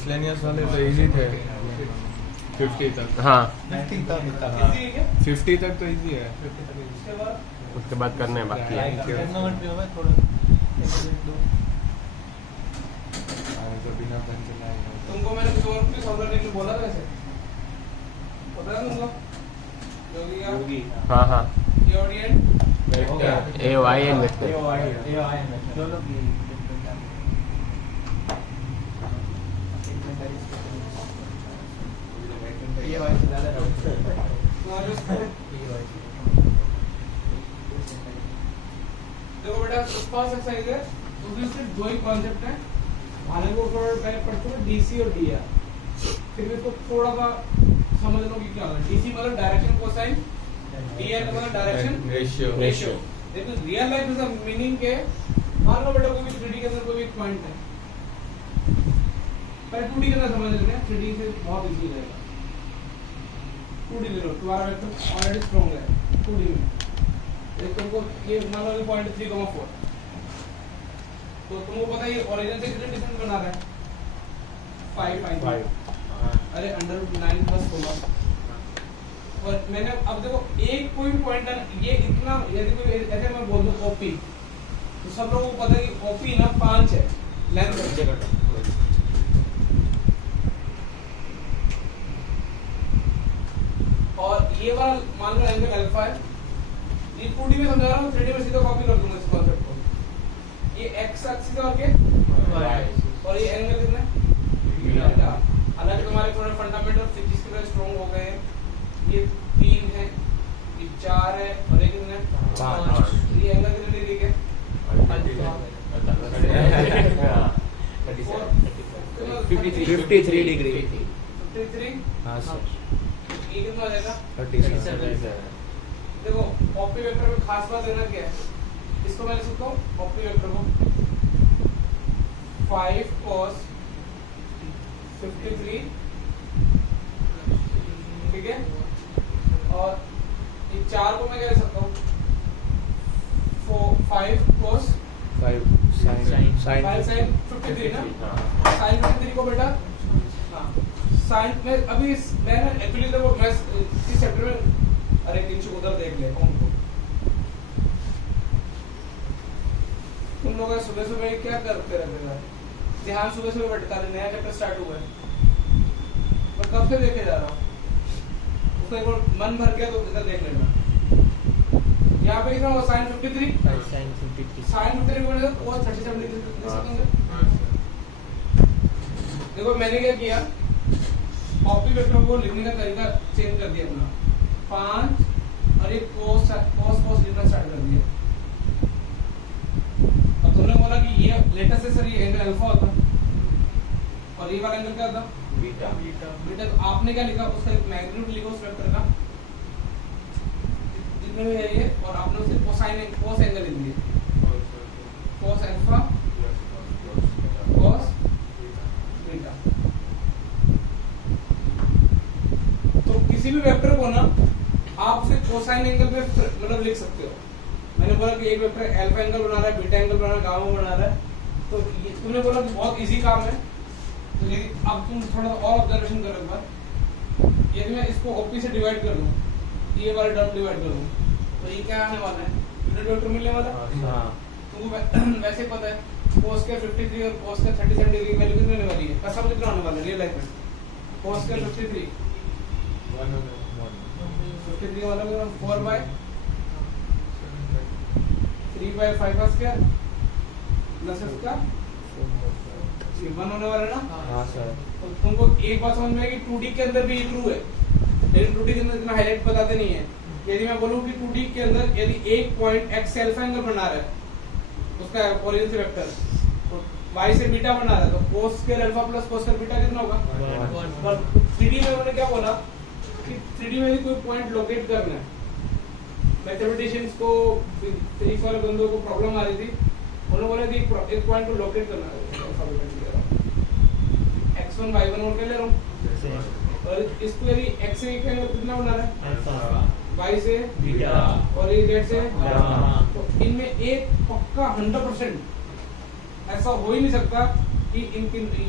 Miscellaneous वाले तो easy थे 50 तक। हाँ 50 तक इजी है क्या? 50 तक तो इजी है। उसके बाद उसके बाद करने हैं बाकी है। टूर्नामेंट भी होगा थोड़ा तो बिना पेन चलाएगा। तुमको मैंने कुछ और भी सॉल्व करने के लिए बोला था वैसे, पता है तुमको? योगी का हाँ हाँ ये ऑडियंस ए वाई एन वेक्टर। चलो ये वाई से ज़्यादा डाउट तुम्हारे स्कोर देखो बेटा, फर्स्ट एक्सरसाइज है उसमें सिर्फ दो ही कॉन्सेप्ट है। हालांकि वो थोड़ा पहले पढ़ते हो डीसी और डीआर, फिर भी इसको थोड़ा सा समझ लो कि क्या होगा। डीसी मतलब डायरेक्शन कोसाइन, डीआर का मतलब डायरेक्शन रेशियो। देखो रियल लाइफ में सब मीनिंग के मान लो बेटा कोई भी 3D के अंदर कोई भी पॉइंट है, पहले 2D के अंदर समझ लेते हैं, 3D से बहुत इजी रहेगा। 2D ले लो, तुम्हारा वेक्टर ऑलरेडी स्ट्रांग है 2D में। एक तुमको ये मान लो पॉइंट 3,4, तो तुमको पता है ये ओरिजिन से कितना डिस्टेंस बना रहा है 5 अरे √9 प्लस होगा। और मैंने अब देखो एक कोई पॉइंट ये इतना, यदि कोई ऐसे मैं बोल दूं ओपी, तो सब लोगों को पता है कि ओपी ना 5 है लेंथ जगह। और ये वाला मान लो एंगल अल्फा है। ये 2D में समझा रहा हूँ, 3D में सीधा कॉपी कर दूंगा इस कॉन्सेप्ट को। ये x एक्सिस और के और ये एंगल कितना है बीटा। हालांकि तुम्हारे थोड़े फंडामेंटल फिजिक्स के स्ट्रांग हो गए। ये 3 है, ये 4 है और ये कितना है 5। ये एंगल कितने डिग्री के 53 डिग्री 53। हाँ सर ये कितना हो जाएगा 37। देखो ऑप्टी वेक्टर में खास बात है ना क्या है, इसको मैं लिख सकता हूँ ऑप्टी वेक्टर को 5 cos 53, ठीक है। और ये 4 को मैं क्या लिख सकता हूँ 5 cos 5 sin 53 ना। sin 53 को बेटा हाँ sin में अभी मैं ना एक्चुअली देखो मैं इस चैप्टर में अरे किंच उधर देख ले कौन को तुम लोग सुबह सुबह क्या करते रहते हैं? ध्यान सुबह सुबह भटका रहे, नया चैप्टर स्टार्ट हुआ है मैं कब से देखे जा रहा हूँ, उसका एक बार मन भर गया तो इधर देख लेना। यहाँ पे कितना होगा sin 53 को वो 37 डिग्री लिख सकते। देखो मैंने क्या किया, ऑप्टी वेक्टर को लिखने का तरीका चेंज कर दिया अपना 5 और एक cos लिखना स्टार्ट कर दिया। अब तुमने बोला कि ये लेटेस्ट से सर ये एंगल अल्फा होता और ये वाला एंगल क्या होता बीटा। तो आपने क्या लिखा, उसका एक मैग्नीट्यूड लिखा उस वेक्टर का जितने भी है ये, और आपने उसे cos एंगल लिख दिया cos अल्फा cos बीटा। तो किसी भी वेक्टर को ना आप उसे कोसाइन एंगल पे मतलब लिख सकते हो। मैंने बोला कि एक वेक्टर अल्फा एंगल बना रहा है, बीटा एंगल बना रहा है, गामा बना रहा है, तो ये तुमने बोला कि बहुत इजी काम है। तो अब तुम थोड़ा और ऑब्जर्वेशन करो एक बार, यदि मैं इसको ओपी से डिवाइड कर दूं, ये वाला टर्म डिवाइड कर दूं, तो ये क्या आने वाला है यूनिट वेक्टर मिलने वाला है। तुमको वैसे पता है cos के 53 और cos के 37 डिग्री की वैल्यू कितनी होने वाली है, कसम कितना होने वाला है रियल लाइफ में। cos के 53 वाला 4/3/5 का स्क्वायर प्लस इसका 1 होने वाला है ना। हाँ सर। तो तुमको एक बात समझ में आएगी 2D के अंदर भी ये ट्रू है, लेकिन 2D के अंदर इतना हाईलाइट बताते नहीं है। यदि मैं बोलूं कि 2D के अंदर यदि एक पॉइंट x से अल्फा एंगल बना रहा है, उसका ओरिजिन से वेक्टर तो y से बीटा बना रहा है, तो cos square alpha plus cos square beta कितना होगा 1। 3D में उन्होंने क्या बोला कि 3D में कोई पॉइंट लोकेट करना है, मैथमेटिशियंस को फिजिक्स वाले बंदों को प्रॉब्लम आ रही थी, उन्होंने बोला कि एक पॉइंट को लोकेट करना है। x1 y1 और क्या ले रहा हूं, और इसको यदि x से कितना बना रहा है y से बीटा और ये z से गामा, तो इनमें एक पक्का 100% ऐसा हो ही नहीं सकता कि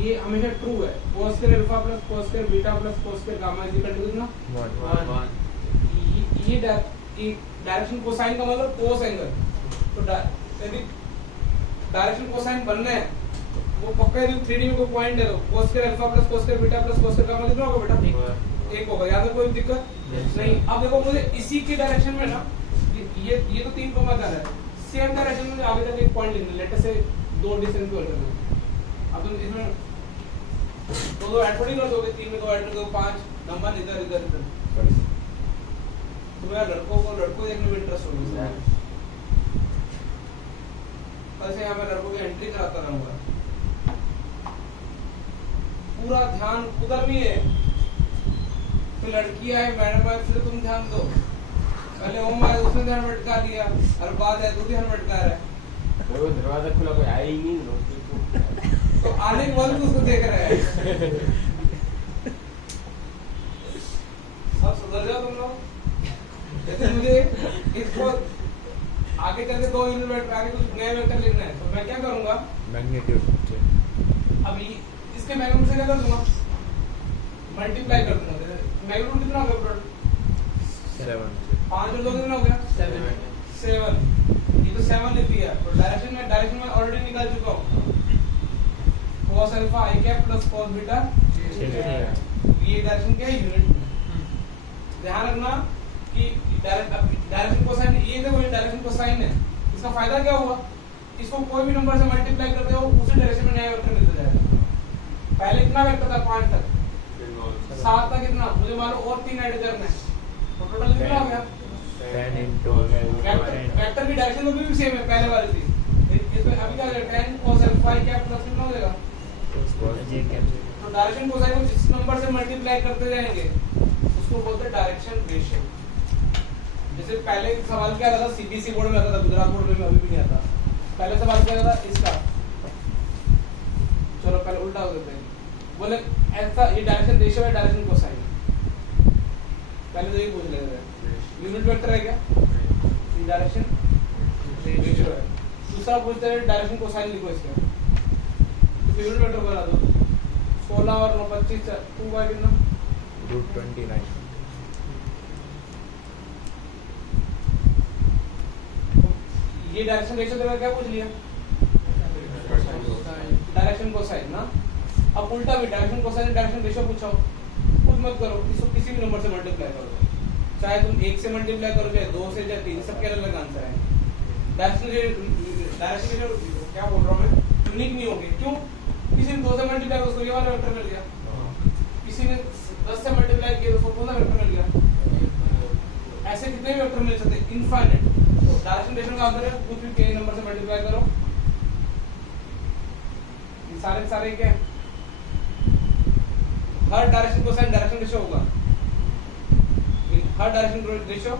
ये हमेशा ट्रू है। cos square alpha plus cos square beta plus cos square gamma is equal to कितना 1। ये डायरेक्शन कोसाइन का मतलब cos एंगल। तो यदि डायरेक्शन कोसाइन बनना है वो पक्का यदि 3D में कोई पॉइंट है तो cos square alpha plus cos square beta plus cos square gamma कितना होगा बेटा? 1 होगा। याद है? कोई दिक्कत नहीं। अब देखो मुझे इसी के डायरेक्शन में ना ये तो 3 कोमा कर रहा है, सेम डायरेक्शन में आगे तक एक पॉइंट लिखना है। लेट से 2 डिस्टेंस पे करना है। अब तुम इसमें दो ऐड थोड़ी कर दोगे, 3 में 2 ऐड कर दो 5 नंबर इधर इधर इधर। तुम्हें लड़कों देखने में इंटरेस्ट होगा। कल से यहाँ मैं लड़कों की एंट्री कराता रहूंगा। पूरा ध्यान उधर भी है। फिर लड़की आए मैडम आए फिर तुम ध्यान दो। पहले ओम आए उसने ध्यान भटका लिया और बाद है तू ध्यान भटका रहा है। वो दरवाजा खुला कोई आया ही नहीं। तो आने के बाद भी उसको देख रहा है। अब सुधर जाओ तुम लोग। जैसे मुझे इसको आगे चल के 2 यूनिट वेक्टर आगे कुछ नया वेक्टर लिखना है तो मैं क्या करूंगा? मैग्नीट्यूड। अभी इसके मैग्नीट्यूड से क्या कर दूंगा? मल्टीप्लाई कर दूंगा। मैग्नीट्यूड कितना हो गया? 7। 5 और 2 कितना हो गया? 7। ये तो 7 लिख दिया। तो डायरेक्शन में ऑलरेडी निकाल चुका हूँ। cos alpha i cap plus cos beta. ये डायरेक्शन क्या है? यूनिट में। ध्यान रखना कि डायरेक्शन कोसाइन ये देखो ये डायरेक्शन कोसाइन है। इसका फायदा क्या हुआ? इसको कोई भी नंबर से मल्टीप्लाई करते हो उसी डायरेक्शन में नया वेक्टर मिलता जाएगा। पहले कितना वेक्टर था? 5 तक, 7 तक कितना मुझे मालूम और 3 ऐड करना है तो टोटल कितना हो गया? 10 into वेक्टर की डायरेक्शन तो भी सेम है पहले वाली थी। इसमें अभी क्या है? 10 cos alpha i cap plus कितना हो जाएगा? तो डायरेक्शन कोसाइन को जिस नंबर से मल्टीप्लाई करते जाएंगे उसको बोलते हैं डायरेक्शन रेशियो। जैसे पहले सवाल क्या आता था? सीबीएसई बोर्ड में आता था, गुजरात बोर्ड में अभी भी नहीं आता। पहले सवाल क्या था इसका? चलो पहले उल्टा हो देते हैं। बोले ऐसा ये डायरेक्शन रेशियो है डायरेक्शन कोसाइन। पहले तो ये पूछ लेते हैं यूनिट वेक्टर है क्या? ये डायरेक्शन रेशियो है। दूसरा पूछते हैं डायरेक्शन कोसाइन लिखो इसका। तो यूनिट वेक्टर बना दो। 16 और 9 25 2 बाय कितना? √29। ये डायरेक्शन रेशियो देगा क्या पूछ लिया? डायरेक्शन कोसाइन ना। अब उल्टा भी डायरेक्शन कोसाइन डायरेक्शन रेशियो पूछो, खुद मत करो, इसको किसी भी नंबर से मल्टीप्लाई करो। चाहे तुम 1 से मल्टीप्लाई करो, चाहे 2 से, चाहे 3, सबके अलग आंसर है। डायरेक्शन रेशियो क्या बोल रहा हूँ मैं? यूनिक नहीं होगी। क्यों? किसी ने 2 से मल्टीप्लाई किया उसको ये वाला वेक्टर मिल गया। किसी ने 10 से मल्टीप्लाई किया उसको कौन सा वेक्टर मिल गया? ऐसे कितने भी वेक्टर मिल सकते हैं, इनफाइनाइट। तो डायरेक्शन रेशियो का आंसर है कुछ भी के नंबर से मल्टीप्लाई करो। ये सारे क्या है? हर डायरेक्शन कोसाइन डायरेक्शन रेशियो होगा। हर डायरेक्शन रेशियो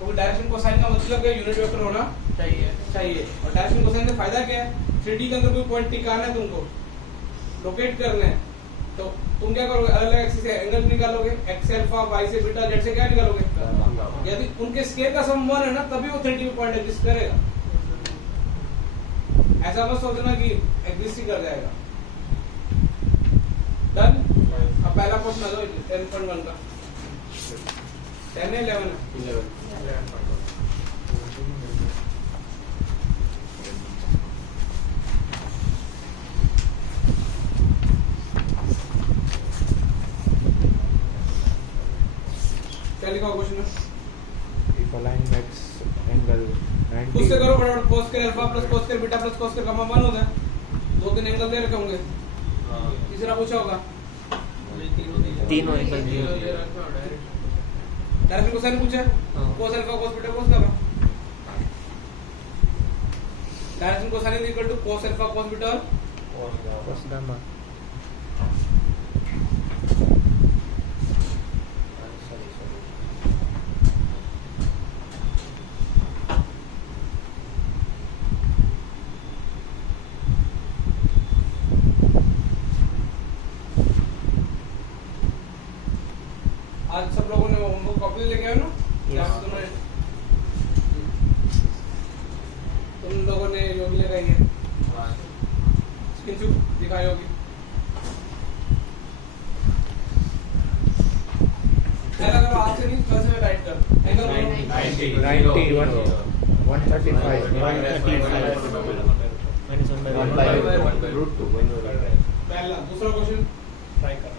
तो डायरेक्शन कोसाइन का मतलब क्या? यूनिट वेक्टर होना चाहिए। और डायरेक्शन कोसाइन का फायदा क्या है? 3D के अंदर कोई पॉइंट टिकाना है, तुमको लोकेट करना है तो तुम क्या करोगे? अलग अलग एक्सिस से एंगल निकालोगे, x अल्फा y से बीटा z से क्या निकालोगे? यदि उनके स्केल का सम 1 है ना तभी वो 3D में पॉइंट एग्जिस्ट करेगा। ऐसा मत सोचना कि एग्जिस्ट ही कर जाएगा। डन। अब पहला क्वेश्चन आ जाओ 10.1 का। 10 है 11 है? 11। क्या लिखा क्वेश्चन में? If a line makes angle 90 उससे करो फटाफट। cos square alpha plus cos square beta plus cos square gamma 1 होगा। 2-3 एंगल दे रखे होंगे। तीसरा पूछा होगा तीनों एंगल दिए। डायरेक्शन कोसाइन पूछा। cos alpha cos beta cos gamma. Direction cosine is equal to cos alpha cos beta और cos gamma। आज सब लोगों ने वो कॉपी लेके आए ना? तुम लोगों ने जो भी लगाई है किंचु दिखाई होगी। ऐसा करो, हाथ से नहीं, थोड़ा सा राइट कर, एंगल 90, 135 minus 1 by root 2 पहला। दूसरा क्वेश्चन Try करो।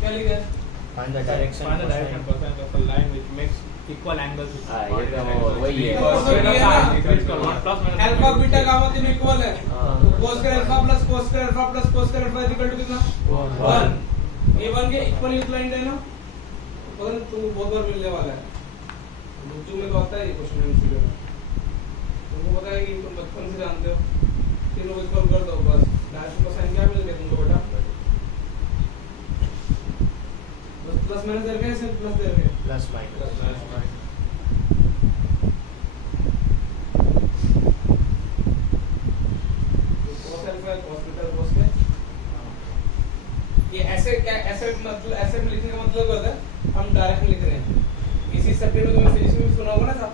क्या लिखा है? find the direction Find the direction cosine cosine of a line which makes equal angles. हाँ, ये तो वही है। अल्फा बीटा गामा तीनों इक्वल है। हाँ। cos square alpha plus cos square alpha plus cos square alpha equal to कितना? 1। ये 1 के इक्वल इंक्लाइंड है ना? पता नहीं तुमको बहुत बार मिलने वाला है। मुझे में तो आता है ये क्वेश्चन एमसीक्यू में। तुमको पता है कि तुम बचपन से जानते हो। तीनों को इक्वल कर दो बस। डायरेक्शन कोसाइन क्या मिल गया तुमको बेटा? बस प्लस माइनस दे रखे हैं, सिर्फ प्लस दे रखे हैं। plus minus cos alpha cos beta cos के ये ऐसे क्या ऐसे मतलब ऐसे में लिखने का मतलब होता है हम डायरेक्ट लिख रहे हैं। इसी सब्जेक्ट में तुमने फिजिक्स में भी सुना होगा ना साहब,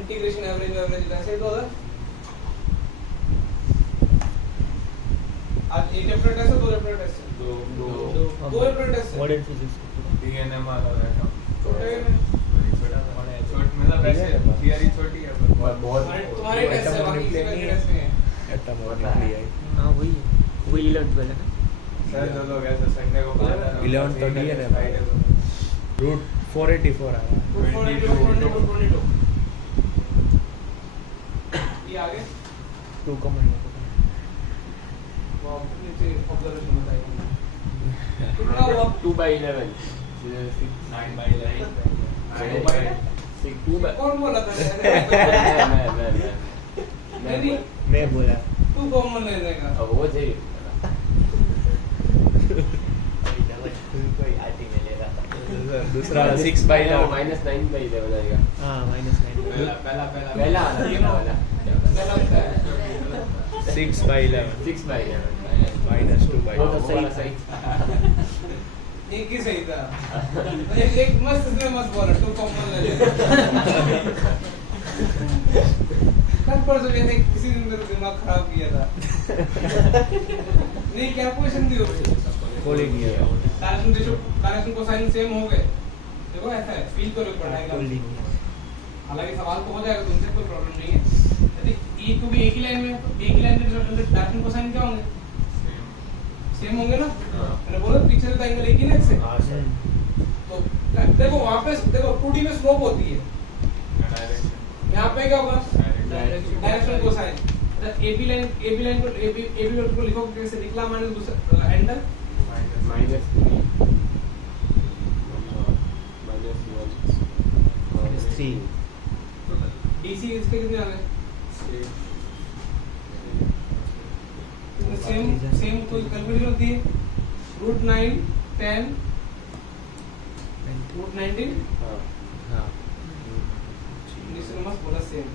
इंटीग्रेशन एवरेज ऐसे ही तो होता है। आज एक चैप्टर टेस्ट है, 2 चैप्टर टेस्ट है? 2 चैप्टर टेस्ट है। modern physics DNM वाला रहता है। छोटे छोट मतलब वैसे थियरी छोटी है पर बहुत तुम्हारे टेस्ट है, बाकी किसी का टेस्ट नहीं है। एटम और न्यूक्लियाई हां वही 11th वाला ना सर जो लोग ऐसे संडे को 11 तो नहीं है रे भाई। रूट 484 आया 22 ये आगे 2 का महीना वाह नीचे ऑब्जर्वेशन बताइए कितना हुआ? 2 by 11 9 by 11 2 by कौन बोला था? नहीं मैं बोला तू कॉमन लेने का। अब वो चाहिए कोई आती में ले रहा था दूसरा 6 by 11 -9 by 11 आएगा। हां -9 पहला पहला आना ये वाला गलत है। 6 by 11 6 by 11 -2 by वो तो 11 सही सही एक ही सही था। एक मस्त इसमें मस्त बोला तू कॉमन ले ले। कल परसों मैंने किसी दिन मेरा दिमाग खराब किया था। नहीं क्या क्वेश्चन थी वो? कोलिंग है डायरेक्शन कोसाइन सेम हो गए। देखो ऐसा है, फील करो पढ़ाई का। कोलिंग हालांकि सवाल तो हो जाएगा तुमसे, कोई प्रॉब्लम नहीं है। यदि ये क्योंकि एक ही लाइन में तो एक ही लाइन में डायरेक्शन कोसाइन क्या होंगे? सेम होंगे ना? मैंने बोला पीछे का एंगल एक ही ना इससे। हां सर तो देखो वहां पे देखो 2D में स्लोप होती है, यहाँ पे क्या होगा? Direction cosine. AB लाइन को AB वेक्टर को लिखो कैसे? निकला माइनस दूसरा एंगल -3 -3 DC इसके कितने आ गए? सेम कोई कैलकुलेशन होती है? √9 10 √19 हां निश्चय मत बोला सेम।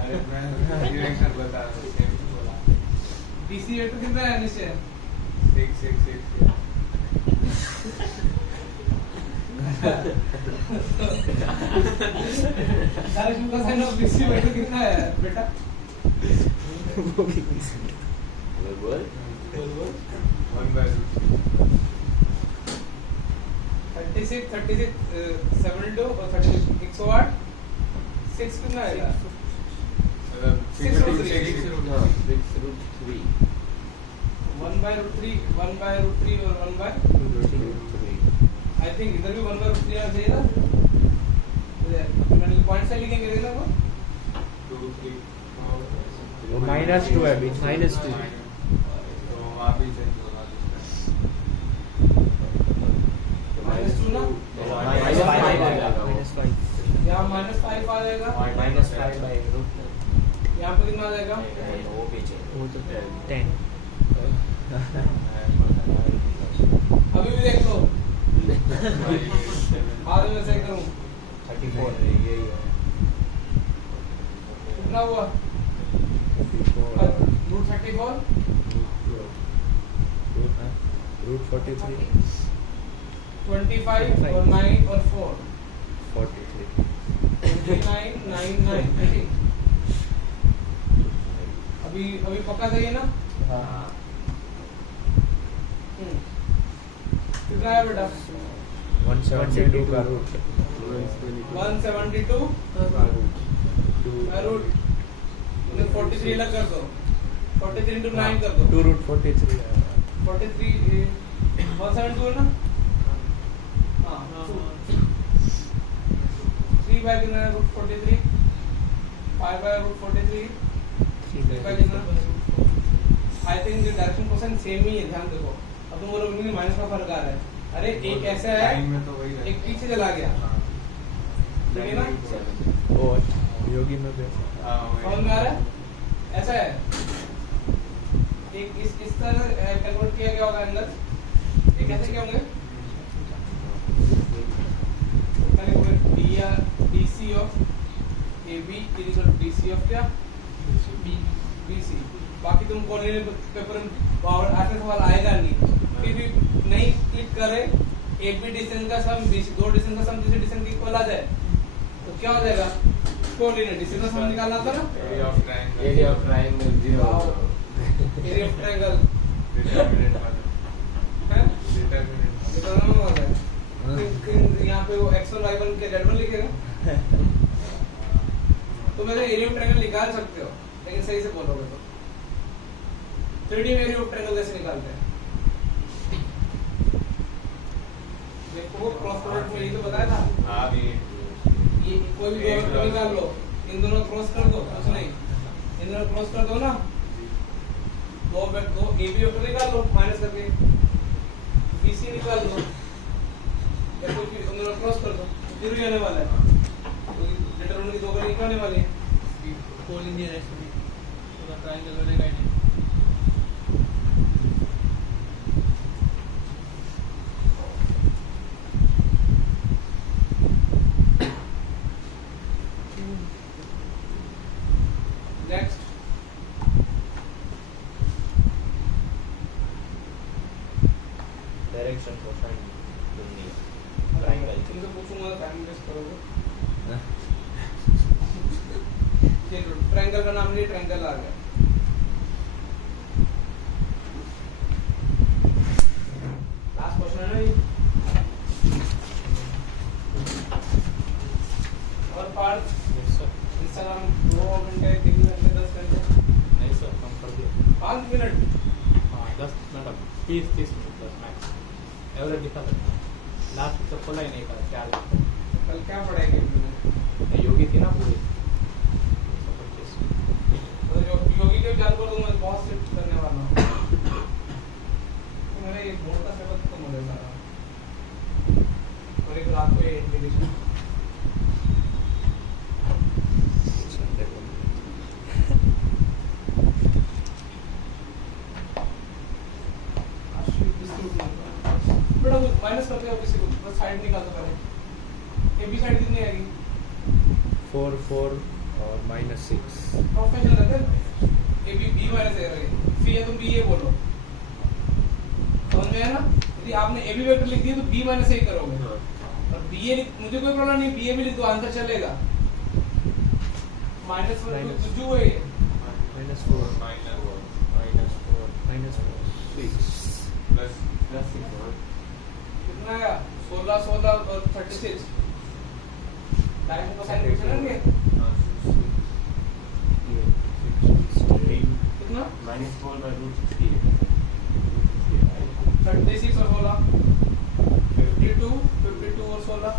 अरे मैं डायरेक्शन बता रहा हूं सेम बोला DC वेक्टर कितना है निश्चय? 6 6 6 direction cosine of DC vector कितना है बेटा? वो भी बोल 36 72 और 36 108 6 कितना आएगा? मतलब 6 √3 1/√3 1/√3 और 1/, आई थिंक इधर भी 1/√3 आना चाहिए था। मैंने पॉइंट से लिखेंगे देखना वो 2 3 वो -2 है बीच -2 तो वहां भी चेंज होगा -2 ना -5 यहाँ -5 आ जाएगा। -5 by root यहाँ पे कितना आ जाएगा? वो पीछे वो तो 10 अभी भी देख लो बाद में से करूँ 34 यही है कितना हुआ? 34 √34 √43 25 और 9 और 4 43 29 9 9 30 अभी अभी पक्का सही है ना? हाँ कितना है बेटा? 172 का रूट 172 का रूट 43 अलग कर दो, 43 into 9 कर दो, 2 रूट 43 है 43 172 है ना? हाँ 3 by कितना है रूट 43, 5 by रूट 43, 3 by कितना? I think direction question same ही है, ध्यान देखो। अब तुम बोलोगे कि माइनस का फर्क आ रहा है, अरे एक ऐसा है लाइन में तो वही है। एक पीछे चला गया, ठीक है ना? ओ योगी में भी समझ में आ रहा है? ऐसा है, एक इस तरह कैलकुलेट किया गया होगा एंगल, ये कैसे क्या होंगे? DC of AB equal to DC of क्या? BC। बाकी तुम कोऑर्डिनेट पेपर में पावर आते सवाल आएगा नहीं, फिर भी नहीं क्लिक करे AB डिस्टेंस का सम BC, दो डिस्टेंस का सम दूसरे डिस्टेंस के इक्वल आ जाए तो क्या हो जाएगा? कोऑर्डिनेट डिस्टेंस का सम निकालना था ना? Area of triangle, area of triangle 0 area of triangle determinant वाला है, डिटरमिनेंट डिटरमिनेंट वाला है। फिर यहाँ पे वो x1 y1 के z1 लिखेगा, तो मेरे एरिया ऑफ ट्रायंगल निकाल सकते हो, लेकिन सही से बोलोगे तो। 3D में एरिया ऑफ ट्रायंगल कैसे निकालते हैं? देखो क्रॉस प्रोडक्ट में ये तो बताया था, हाँ ये कोई भी दो वेक्टर निकाल लो, इन दोनों क्रॉस कर दो, कुछ नहीं, इन दोनों क्रॉस कर दो ना, दो AB वेक्टर निकाल लो माइनस करके, BC निकाल लो, या कोई भी उन दोनों क्रॉस कर दो, जीरो ही आने वाला है, डिटरमिनेंट की दो वैल्यू निकलने वाली है। कोल इंडियन है इसमें पूरा ट्रायंगल बनेगा ही नहीं। नेक्स्ट डायरेक्शन को फाइंड करनी है ट्रायंगल, तुमसे पूछूंगा टाइम वेस्ट करोगे। ये ट्रायंगल का नाम नहीं, ट्रायंगल आ गया। लास्ट क्वेश्चन है ना ये, और पार्ट इंस्टाग्राम 2 घंटे 3 घंटे 10 घंटे नहीं सर, कम कर दिया। 5 मिनट, हाँ 10 मिनट, 30 मिनट बस मैक्स, एवरेज दिखा सकता है। लास्ट तो खोला ही नहीं करा, क्या कल क्या पढ़ाएंगे? योगी थी ना पूरी। तो योगी के चालू कर दूंगा, बहुत शिफ्ट करने वाला हूँ। तो मेरा ये बोर्ड का सिलेबस खत्म हो जाए सारा, और एक रात को ये इंटीग्रेशन। बेटा माइनस करते हो किसी को, बस साइड निकाल दो पहले। AB साइड कितनी आएगी? 4 4 और -6 प्रोफेशनल रहते हैं, AB B माइनस A रहेगी, फिर या तुम B A बोलो, समझ में आया ना? यदि आपने AB वेक्टर लिख दिया तो B माइनस A करोगे, और BA मुझे कोई प्रॉब्लम नहीं, BA भी लिख दो, आंसर चलेगा। माइनस जो है -4 -4 -6 प्लस कितना आया? 16 16 और 36 डायरेक्ट को साइन पूछेंगे कितना? -4 by root 68 36 और 16 52 52 और 16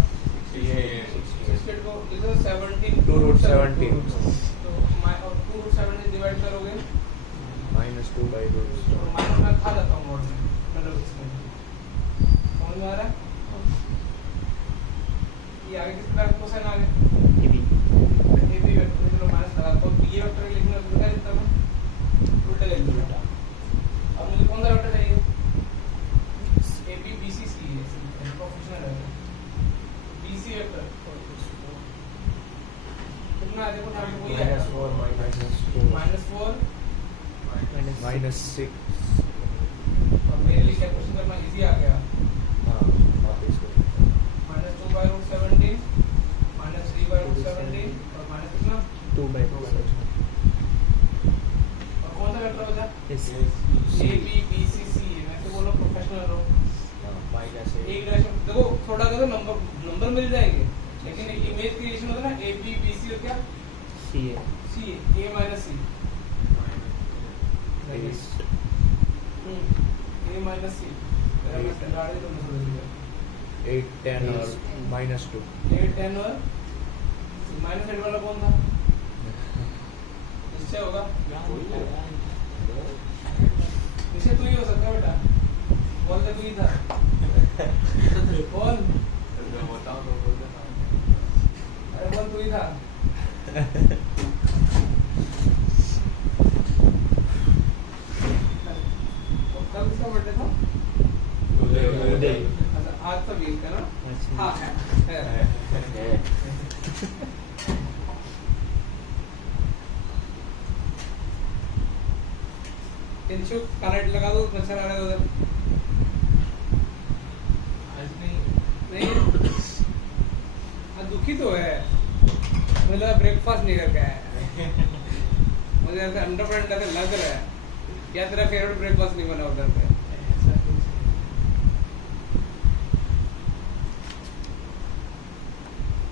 68 को इधर 17 2 रूट 17 तो और 2 रूट 17 डिवाइड करोगे -2 by root तो माइनस में खा जाता हूँ मोड में, मतलब इसमें समझ में आ रहा है? ये आगे किस तरह का क्वेश्चन आ गया? AB वेक्टर चलो माइनस लगा तो BA वेक्टर लिखने में क्या लिखता मैं? उल्टा लिख दूंगा। अब मुझे कौन सा वेक्टर चाहिए? AB BC C है, प्रोफेशनल है। BC वेक्टर कितना है देखो, नाम वही है -4 -4 -4 -6 और मेरे लिए कैलकुलेशन करना इजी आ गया। हाँ वापस -2 by root 17 -3 by root 17 और माइनस कितना 2 by root B B C और क्या सी ए सी ए माइनस सी ए माइनस सी मेरा मैं स्टैंडर्ड है तो मैं समझ गया 8 10 और -2 8 10 और माइनस 8 वाला कौन था निश्चय होगा निश्चय तू ही हो सकता है बेटा बोल दे तू ही था बोल मैं बताऊं तो बोल देना अरे बोल तू ही था तो कल किसका बर्थडे था उदय अच्छा आज तो वीक है ना अच्छा। हाँ है इंशु कनेक्ट लगा दो मच्छर आ रहा है उधर आज नहीं नहीं दुखी तो है मतलब ब्रेकफास्ट नहीं करके आया मुझे ऐसा अंडर ऐसे लग रहा है क्या तेरा फेवरेट ब्रेकफास्ट नहीं बना उधर पे ऐसा कुछ नहीं।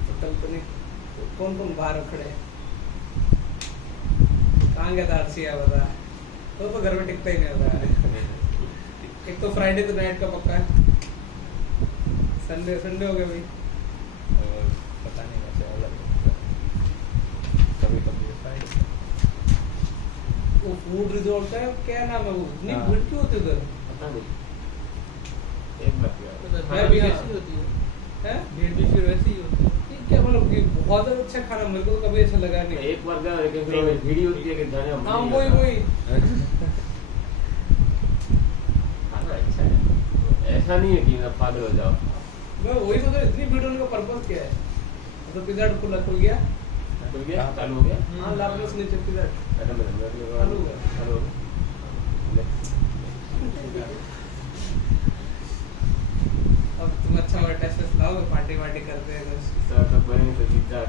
तो कल तो नहीं कौन कौन बाहर खड़े हैं कहाँ गया था अर्शी बता तो घर में टिकता ही नहीं होता है एक तो फ्राइडे तो नाइट का पक्का है संडे संडे हो गया भाई और पता नहीं कैसे अलग कभी कभी फ्राइडे वो फूड रिजॉर्ट है क्या नाम है वो इतनी हाँ। भीड़ क्यों होती है उधर पता नहीं एक बात तो यार भीड़ मैं भी भी हाँ। ऐसी होती है हैं भीड़ भी फिर वैसी ही होती है ये क्या मतलब कि बहुत अच्छा खाना मेरे को तो कभी अच्छा लगा नहीं एक बार गया लेकिन फिर वो वीडियो होती है कि जाने हम हाँ नहीं वही जाता। वही खाना अच्छा है ऐसा नहीं है कि आप पागल हो जाओ मैं वही सोच रहा हूँ, इतनी भीड़ होने का पर्पस क्या है तो पिज्जा हट खुल गया खुल गया चालू हो गया हाँ लाप्लस नीचे पिज्जा हट। अरे मैं चालू हो गया। चालू हो गया अब तुम अच्छा और टेस्ट लाओ पार्टी वार्टी करते हैं बस सब बने तो पिज्जा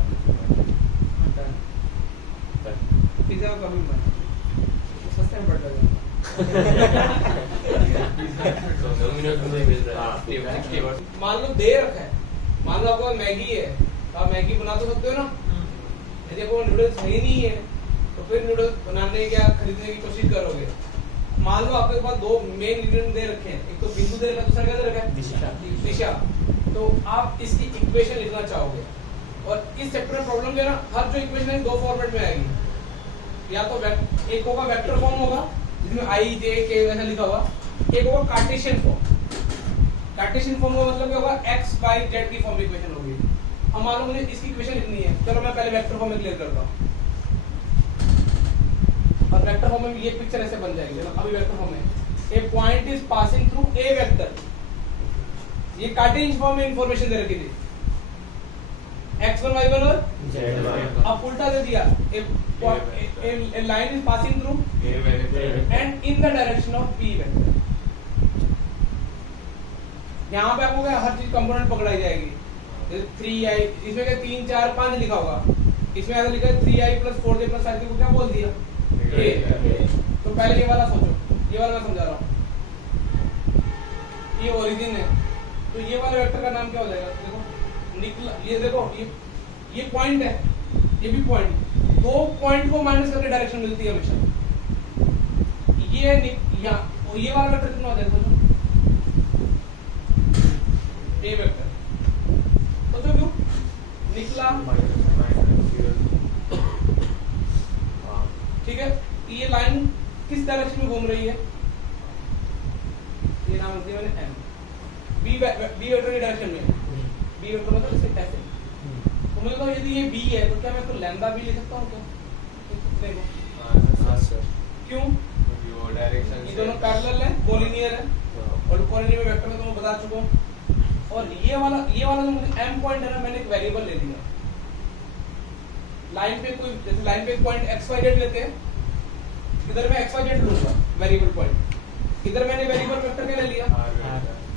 पिज्जा कभी मत वो सस्ते में पड़ जाएगा मान लो दे रखा है मान लो आपको मैगी है तो आप मैगी बना तो सकते हो ना यदि आपको नूडल्स सही नहीं है तो फिर नूडल्स बनाने या खरीदने की कोशिश करोगे मान लो आपके पास दो मेन इंग्रेडिएंट दे रखे हैं एक तो बिंदु दे रखा है दूसरा क्या दे रखा है दिशा तो आप इसकी इक्वेशन लिखना चाहोगे और इस चैप्टर में प्रॉब्लम क्या है ना हर जो इक्वेशन है दो फॉर्मेट में आएगी या तो एक होगा वेक्टर फॉर्म होगा जिसमें आई जे के ऐसा लिखा हुआ एक होगा कार्टेशियन फॉर्म कार्टेशियन फॉर्म का मतलब क्या होगा एक्स वाई जेड की फॉर्म इक्वेशन होगी अब मान लो मुझे इसकी इक्वेशन लिखनी है चलो मैं पहले वेक्टर फॉर्म में क्लियर करता हूँ और वेक्टर फॉर्म में ये पिक्चर ऐसे बन जाएगी अभी वेक्टर फॉर्म में a point is passing through a vector ये कार्टेशियन फॉर्म में इंफॉर्मेशन दे रखी थी x1 y1 और अब उल्टा दे दिया a line is passing through and in the direction of p vector यहाँ पे आपको क्या हर चीज कंपोनेंट पकड़ाई जाएगी 3i इसमें क्या 3 4 5 लिखा होगा इसमें ऐसा लिखा है 3i + 4j + 5j को क्या बोल दिया a तो पहले ये वाला सोचो ये वाला मैं समझा रहा हूँ ये ओरिजिन है तो ये वाले वेक्टर का नाम क्या हो जाएगा देखो निकला ये देखो ये पॉइंट है ये भी पॉइंट दो पॉइंट को माइनस करके डायरेक्शन मिलती है हमेशा ये वाला वेक्टर कितना हो जाएगा सोचो ए वेक्टर सोचो क्यों निकला ठीक है ये लाइन किस डायरेक्शन में घूम रही है ये नाम दिया मैंने एम बी वेक्टर की डायरेक्शन में बी वेक्टर मतलब इसे ऐसे तो मुझे तो यदि ये बी है तो क्या मैं इसको लैम्डा बी लिख सकता हूँ क्या कितने को क्यों वो डायरेक्शन ये दोनों पैरेलल है कोलिनियर है और कोलिनियर में वेक्टर में तो मैं बता चुका हूँ और ये वाला जो मुझे एम पॉइंट है ना मैंने एक वेरिएबल ले लिया लाइन पे कोई जैसे लाइन पे एक पॉइंट एक्स वाई जेड लेते हैं इधर मैं एक्स वाई जेड लूंगा वेरिएबल पॉइंट इधर मैंने वेरिएबल वेक्टर क्या ले लिया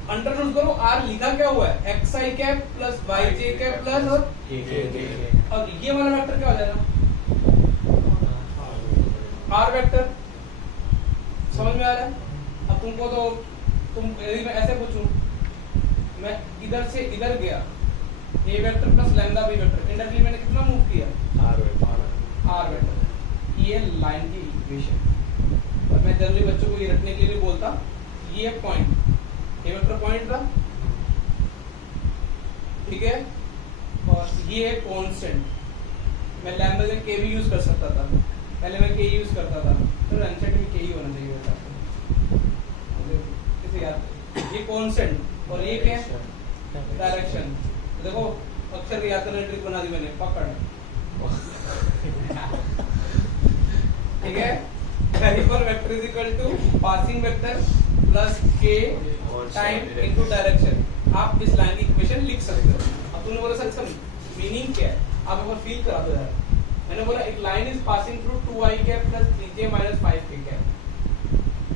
अंडर रूट करो आर लिखा क्या हुआ है एक्स आई कैप प्लस वाई जे कैप प्लस और ये वाला वेक्टर क्या हो जाएगा आर वेक्टर समझ में आ रहा है अब तुमको तो तुम यदि मैं ऐसे पूछूं मैं इधर से इधर गया A vector plus lambda B vector indirectly मैंने कितना मूव किया लाइन की इक्वेशन। और मैं जनरली बच्चों को ये रखने के लिए बोलता, ये पॉइंट ए वेक्टर पॉइंट था, ठीक है, और ये है कांस्टेंट। मैं लैम्बडा के के भी यूज कर सकता था, पहले मैं के यूज करता था, तो आंसर में के ही होना चाहिए था। इसे याद, ये कांस्टेंट और ये क्या है, डायरेक्शन। देखो अक्षर की याद करने ट्रिक बना दी मैंने, पकड़, ठीक है। Variable vector is equal to passing vector plus K time into direction. आप इस लाइन की इक्वेशन लिख सकते हो। अब तुमने बोला सर इसका मीनिंग क्या है, आप एक बार फील करा दो यार। मैंने बोला एक line is passing through 2i cap plus 3j minus 5k cap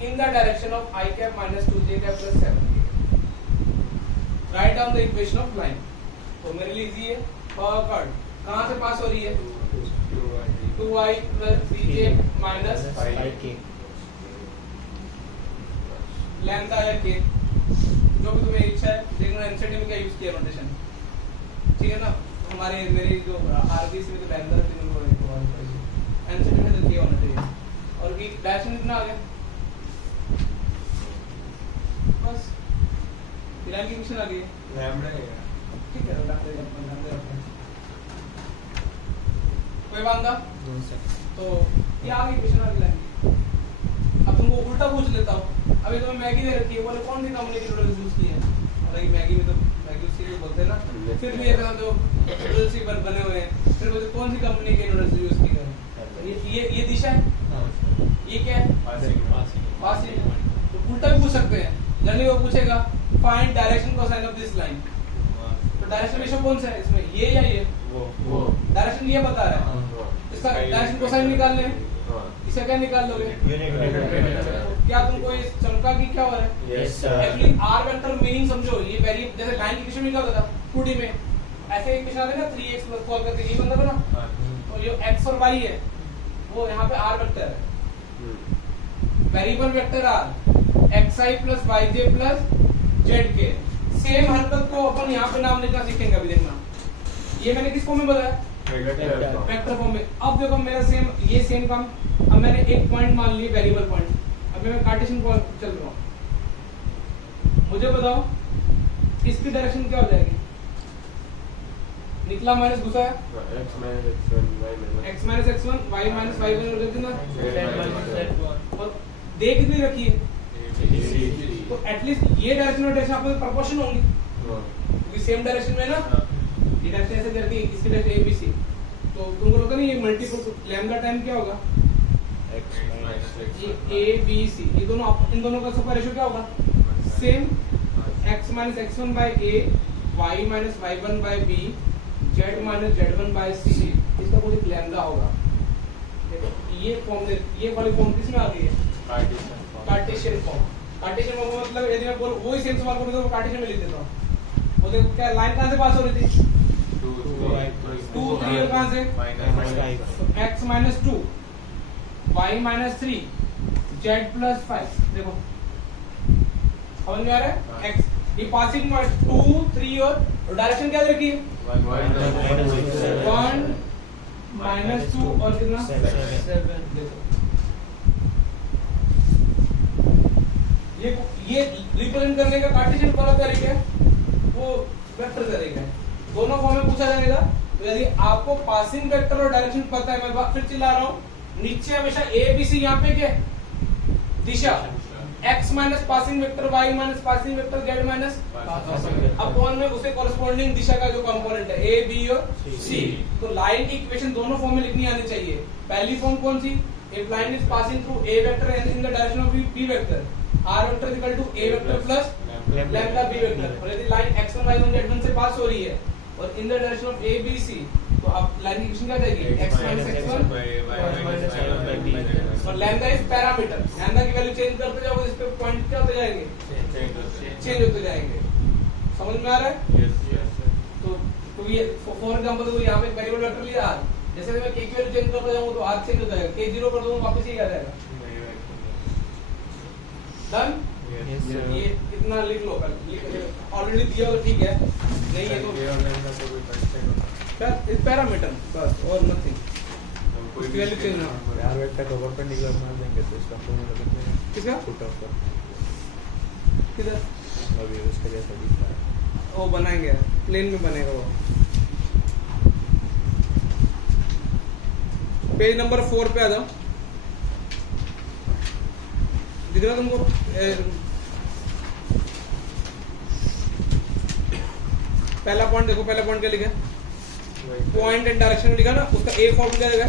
in the direction of i cap minus 2j cap plus 7k। Write down the equation of line. तो मेरे लिए इजी है, पकड़ कहां से पास हो रही है, 2i plus 3j minus 5k lambda या के, जो भी तुम्हें इच्छा है। देखना एनसीटी में क्या यूज किया नोटेशन, ठीक है ना। हमारे मेरी जो आरबीसी में तो लैम्डा तीन को एनसीटी में तो के होना चाहिए। और भी डैश में कितना आ गया, बस इलान की इक्वेशन आ गई, लैम्डा है ठीक है। लैम्डा कोई बांधा, तो ये आ गई इक्वेशन आ गई लाइन की। अब तुमको उल्टा पूछ लेता हूँ, अभी तुम्हें मैगी दे रखी है, बोले कौन सी कंपनी की नूडल्स यूज की है, हालांकि मैगी में तो मैगी उसके लिए बोलते हैं ना, फिर भी ऐसा जो नूडल्स ही बने हुए हैं, फिर बोलते कौन सी कंपनी के नूडल्स यूज की है। ये दिशा है, ये क्या है, पासिंग। तो उल्टा भी पूछ सकते हैं, जनरली वो पूछेगा find direction cosine of this line. तो डायरेक्शन रेशियो कौन सा है इसमें, ये या ये, वो डायरेक्शन ये बता रहा है, इसका डायरेक्शन कोसाइन निकालने हैं, इसे क्या निकाल लोगे, तो क्या तुमको इस चमका की क्या हो रहा है, yes actually R vector meaning समझो। ये वेरी जैसे लाइन की इक्वेशन निकालता था 2D में, ऐसे इक्वेशन आते ना 3x प्लस कॉल करके ये बनता था ना, तो ये x और y है, वो यहाँ पे आर वेक्टर है। Variable vector R xi plus yj plus zk। Same हरकत को अपन यहाँ पे नाम लिखना सीखेंगे। अभी देखना, ये मैंने किस फॉर्म में बताया, वेक्टर फॉर्म में। अब देखो मेरा सेम, ये सेम काम। अब मैंने एक पॉइंट मान लिया वेरिएबल पॉइंट, अब मैं कार्टेशियन पॉइंट चल रहा हूँ। मुझे बताओ इसकी डायरेक्शन क्या हो जाएगी, निकला माइनस घुसा है, x minus x1 y minus x minus x1 y minus y1 हो जाएगा। और दे कितनी रखी है, तो एटलीस्ट ये डायरेक्शन और डायरेक्शन आपस में प्रोपोर्शन होंगी, क्योंकि सेम डायरेक्शन में ना, ये डायरेक्शन ऐसे करती है, इसकी डायरेक्शन ए बी सी। तो तुमको लगता नहीं ये मल्टीपल लैम्डा टाइम क्या होगा, ये ए बी सी, ये दोनों इन दोनों का सुपर रेशियो क्या होगा, same. x minus x1 by a, y minus y1 by b, z minus z1 by c, इसका कुछ लैम्डा होगा। देखो ये फॉर्म, ये वाली फॉर्म किसमें आ गई है, कार्टेशियन फॉर्म। कार्टेशियन फॉर्म मतलब यदि मैं बोल वही सेम सवाल को तो कार्टेशियन में लिख देता हूं। वो देखो क्या लाइन कहां से पास हो रही थी, 2 3 और कहां से, x minus 2 y minus 3 z plus 5। देखो समझ में आ रहा है, x ये पासिंग पॉइंट 2 3 और डायरेक्शन क्या रखी है, 1 माइनस 2 और कितना 7। देखो ये रिप्रेजेंट करने का कार्टेशियन वाला तरीका है, वो वेक्टर तरीका है। दोनों फॉर्म में पूछा जाएगा। तो यदि आपको पासिंग वेक्टर और डायरेक्शन पता है, मैं फिर चिल्ला रहा हूँ, नीचे हमेशा ए बी सी, यहाँ पे क्या दिशा, x minus passing vector, y minus passing vector, z minus upon में उसे कॉरेस्पॉन्डिंग दिशा का जो कंपोनेंट है a b और c। तो लाइन की इक्वेशन दोनों फॉर्म में लिखनी आनी चाहिए। पहली फॉर्म कौन सी, if line is passing through a vector and in the direction of b vector, r vector is equal to a vector plus lambda b vector. और यदि लाइन x1 y1 z1 से पास हो रही है और इन the direction of a b c, तो आप line की इक्वेशन क्या जाएगी, x माइनस x1 और लैम्डा इज पैरामीटर। लैम्डा की वैल्यू चेंज करते जाओगे, इस पे पॉइंट क्या होते जाएंगे, चेंज होते जाएंगे। समझ में आ रहा है। तो ये फॉर एग्जांपल तो यहाँ पे वेरिएबल वेक्टर लिया r, जैसे मैं k की वैल्यू चेंज करता जाऊंगा तो r चेंज हो जाएगा, k 0 कर दूंगा वापस ही आ जाएगा। डन। ये इतना लिख लो, ऑलरेडी दिया तो ठीक है, नहीं है तो इस पैरामीटर बस और नथिंग। कोई इसकी वैल्यू चेंज ना यार वेक्टर को परपेंडिकुलर मान देंगे तो इसका फॉर्मूला कितना है? किसका फुट ऑफ का किधर अभी उसका जैसा दिख रहा है। वो बनाएंगे प्लेन में बनेगा वो पेज नंबर 4 पे आ जाओ दिख रहा तुमको पहला पॉइंट देखो पहला पॉइंट क्या लिखा है पॉइंट एंड डायरेक्शन में लिखा ना उसका ए फॉर्म क्या देगा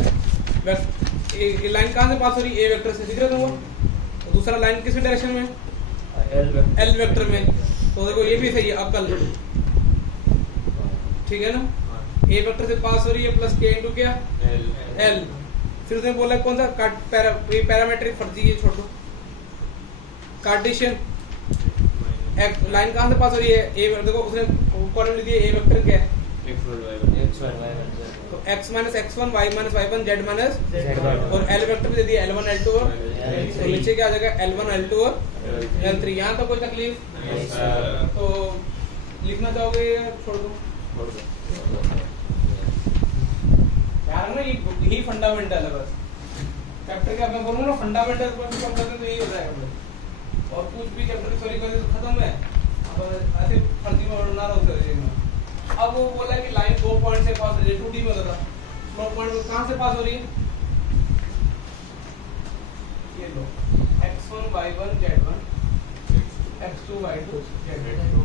ये लाइन कहां से पास हो रही है ए वेक्टर से दिख रहा है तुमको और दूसरा लाइन किस डायरेक्शन में एल वेक्टर में तो देखो ये भी सही है अकल ठीक है ना ए वेक्टर से पास हो रही है प्लस के इनटू क्या एल फिर उसने बोला कौन सा पैरामेट्रिक फर्जी ये छोड़ दो कार्टेशियन लाइन कहां से पास हो रही है ए देखो उसने कॉलम लिख दिया ए वेक्टर क्या है तो x minus x1 y minus y1 z minus और l वेक्टर भी दे दिया l1 l2 और तो नीचे क्या आ जाएगा l1 l2 और l3 यहाँ तो कोई तकलीफ तो लिखना चाहोगे या छोड़ दो यार ना ये फंडामेंटल है बस चैप्टर के मैं बोलूँ ना फंडामेंटल पर कम करते तो यही हो जाएगा बस और कुछ भी चैप्टर की सॉरी कर तो खत्म है अब ऐसे फर्जी में ना रहो अब वो बोला कि लाइन 2 पॉइंट से पास हो रही है 2D में होता था स्मॉल पॉइंट कहां से पास हो रही है ये लो x1 y1 z1 x2 y2 z2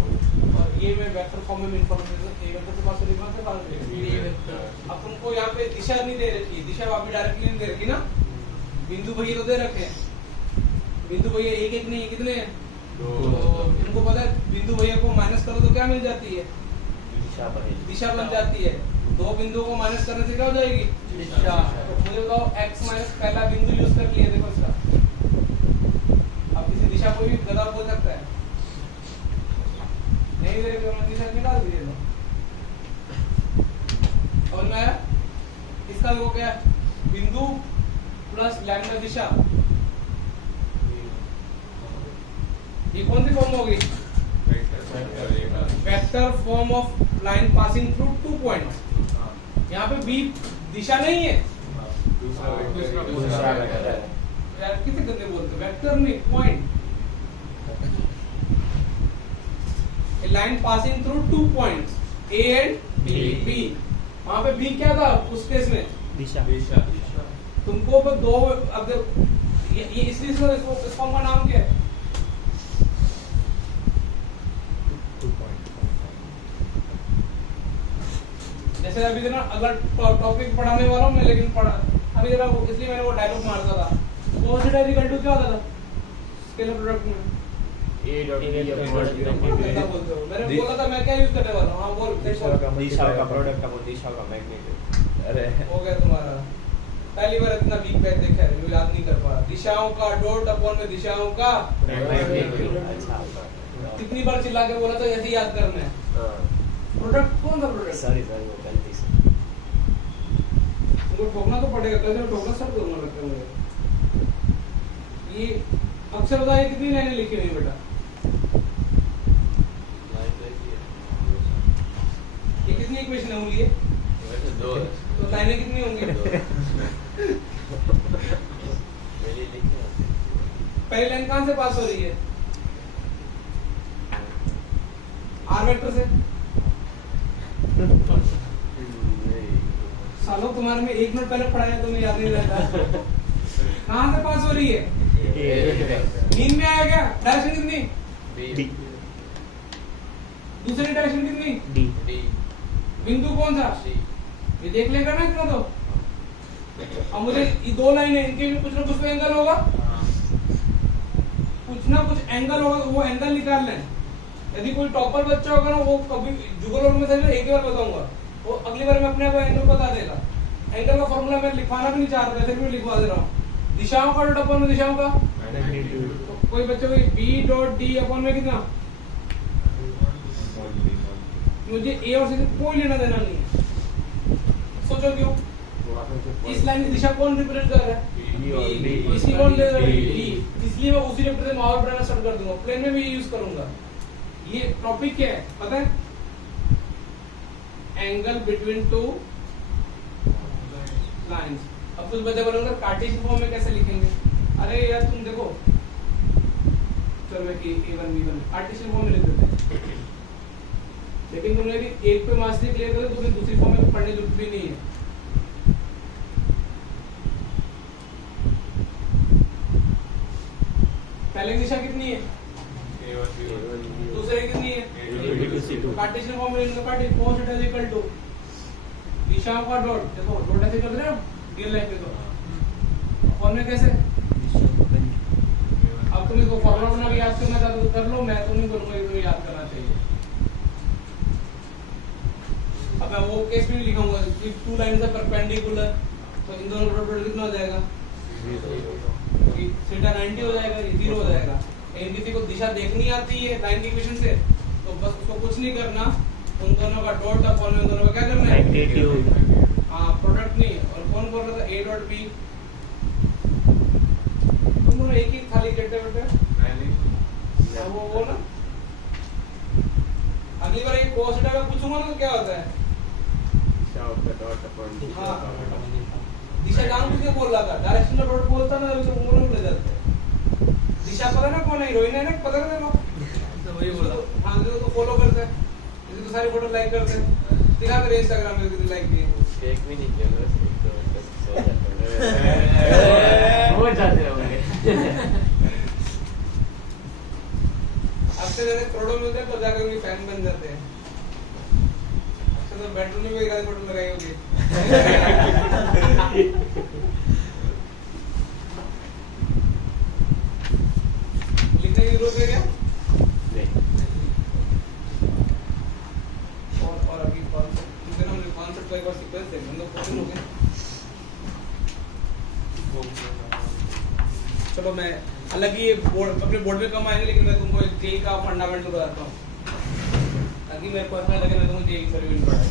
और ये मैं वेक्टर फॉर्म में इंफॉर्मेशन ए वेक्टर से पास हो रही है से पास हो रही है अब तुमको यहां पे दिशा नहीं दे रखी है दिशा वापस डायरेक्टली नहीं दे रखी ना बिंदु भैया तो दे रखे हैं बिंदु भैया एक एक नहीं कितने हैं तो तुमको पता है बिंदु भैया को माइनस करो तो क्या मिल जाती है दिशा बन जाती है दो बिंदुओं को माइनस करने से क्या हो जाएगी दिशा तो मुझे बताओ x माइनस पहला बिंदु यूज कर लिए देखो इसका अब किसी दिशा को भी गधा बोल सकता है नहीं दे रहे दिशा निकाल दीजिए लो और मैं इसका देखो क्या बिंदु प्लस लैम्डा दिशा ये कौन सी फॉर्म होगी vector form of line passing through 2 points यहाँ पे बी दिशा नहीं है दूसरा वेक्टर यार कितने गंदे बोलते वेक्टर नहीं point line passing through 2 points A and B वहां पे बी क्या था उस केस में दिशा तुमको पे दो अगर ये इसलिए इस फॉर्म का नाम क्या है जैसे अभी जरा अगर टॉपिक पढ़ाने वाला हूं मैं लेकिन पढ़ा अभी जरा इसलिए मैंने वो डायलॉग मारता था cos थीटा इक्वल टू क्या होता था स्केलर प्रोडक्ट में क्या बोलते हो मैंने बोला था मैं क्या यूज करने वाला हूं हां बोल दिशा का प्रोडक्ट का दिशा का मैग्नीट्यूड अरे हो गया तुम्हारा पहली बार इतना वीक बैक देखा है जो याद नहीं कर पा दिशाओं का डॉट अपॉन में दिशाओं का अच्छा कितनी बार चिल्ला के बोला था ऐसे याद करना है प्रोडक्ट कौन सा प्रोडक्ट सॉरी वो गलती से तुमको ठोकना तो पड़ेगा कल से ठोकना स्टार्ट करूंगा लगता है मुझे ये अक्षर बताइए कितनी लाइनें लिखी हुई बेटा ये कितनी इक्वेशन होंगी ये दो तो लाइनें कितनी होंगी पहली लाइन कहां से पास हो रही है आर वेक्टर से सालों तुम्हारे में 1 मिनट पहले पढ़ाया तुम्हें याद नहीं रहता कहां से पास हो रही है नींद में आया क्या डायरेक्शन कितनी दूसरी डायरेक्शन कितनी बिंदु कौन सा ये देख लेगा ना इतना तो अब मुझे ये 2 लाइन है इनके भी कुछ ना कुछ तो एंगल होगा कुछ ना कुछ एंगल होगा वो एंगल निकाल लें यदि कोई टॉपर बच्चा होगा ना वो कभी जुगल में से एक बार बताऊंगा वो अगली बार मैं अपने आप एंगल बता देगा एंगल का फॉर्मूला मैं लिखवाना भी नहीं चाह रहा वैसे भी लिखवा दे रहा हूँ दिशाओं का डॉट अपॉन में दिशाओं का तो कोई बच्चे को बी डॉट डी अपॉन में कितना मुझे ए और सी से कोई लेना देना नहीं है सोचो क्यों इस लाइन की दिशा कौन रिप्रेजेंट कर रहा है इसी कौन दे रहा है इसलिए मैं उसी वेक्टर से माहौल बनाना स्टार्ट कर दूंगा प्लेन में भी यूज करूंगा ये टॉपिक क्या है पता है एंगल बिटवीन 2 लाइंस अब कुछ बच्चे बोलेंगे कार्टेशियन फॉर्म में कैसे लिखेंगे? अरे यार तुम देखो, चलो मैं A1 B1 कार्टेशियन फॉर्म में लिख देते हैं, लेकिन तुमने भी एक पे मास्टरी क्लियर कर, तुम्हें दूसरी फॉर्म में पढ़ने की जरूरत भी नहीं है। पहले की दिशा कितनी है? दूसरे की कितनी है? कार्टेशियन फॉर्म में इनका कार्टेशियन cos θ इक्वल टू दिशाओं का डॉट, देखो डॉट ऐसे कर रहे हो रियल लाइफ पे, तो फॉर्म में कैसे? अब तुम इसको फॉर्मूला बना के याद करना चाहते हो कर लो, मैं तो नहीं करूंगा, ये तुम्हें याद करना चाहिए। अब मैं वो केस भी नहीं लिखूंगा, if two lines are perpendicular तो इन दोनों का डॉट कितना हो जाएगा? थीटा 90 हो जाएगा, ये 0 हो जाएगा। लेकिन किसी को दिशा देखनी आती है लाइन की इक्वेशन से, तो बस उसको कुछ नहीं करना, उन दोनों का डॉट का फॉर्म में उन दोनों का क्या करना है? हाँ, प्रोडक्ट नहीं। और कौन बोल रहा था A डॉट B? तुम दोनों एक ही खाली कहते बेटे, वो ना अगली बार ये cos θ का पूछूंगा ना तो क्या होता है? हाँ, दिशा जानबूझ के बोल रहा था, डायरेक्शन का डॉट बोलता ना तो उम्र में ले जाते। दिशा पता ना कौन है? हीरोइन है ना, पता है ना? तो वही बोला। हाँ, जो तो फॉलो करते हैं, तो सारी फोटो लाइक करते हैं, दिखा कर इंस्टाग्राम पे कितने लाइक किए। एक भी नहीं किया बस, एक तो सो जाते होंगे। अब से ज्यादा करोड़ों मिलते हैं तो जाकर उनकी फैन बन जाते हैं। अच्छा तो बेडरूम में भी एक आधी फोटो लगाई होगी। लिखने की जरूरत है क्या? और अभी कॉन्सेप्ट हमने कॉन्सेप्ट का एक बार सीक्वेंस देखें, हम लोग कौन हो गए? चलो मैं हालांकि ये बोर्ड अपने बोर्ड में कम आएंगे, लेकिन मैं तुमको एक जेई का फंडामेंटल बताता हूँ ताकि मेरे को ऐसा लगे मैं तुमको जेई पर भी पढ़ा है।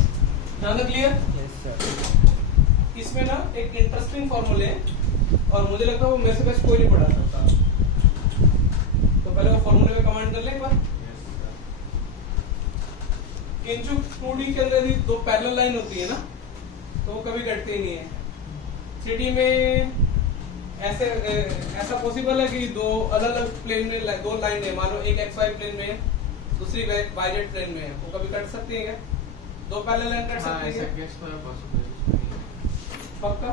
ज़्यादा क्लियर? Yes sir. इसमें ना एक इंटरेस्टिंग फॉर्मूले है और मुझे लगता है वो मेरे से बेस्ट कोई नहीं पढ़ा सकता। तो पहले वो फॉर्मूले में कमेंट कर ले एक बार। किंचुक 2D के अंदर यदि दो पैरेलल लाइन होती है ना तो वो कभी कटती नहीं है। 3D में ऐसा पॉसिबल है कि दो अलग अलग प्लेन में दो लाइन है, मान लो एक XY प्लेन में है दूसरी YZ प्लेन में है, वो कभी कट सकती है क्या? दो पैरेलल लाइन कट सकती है? पक्का?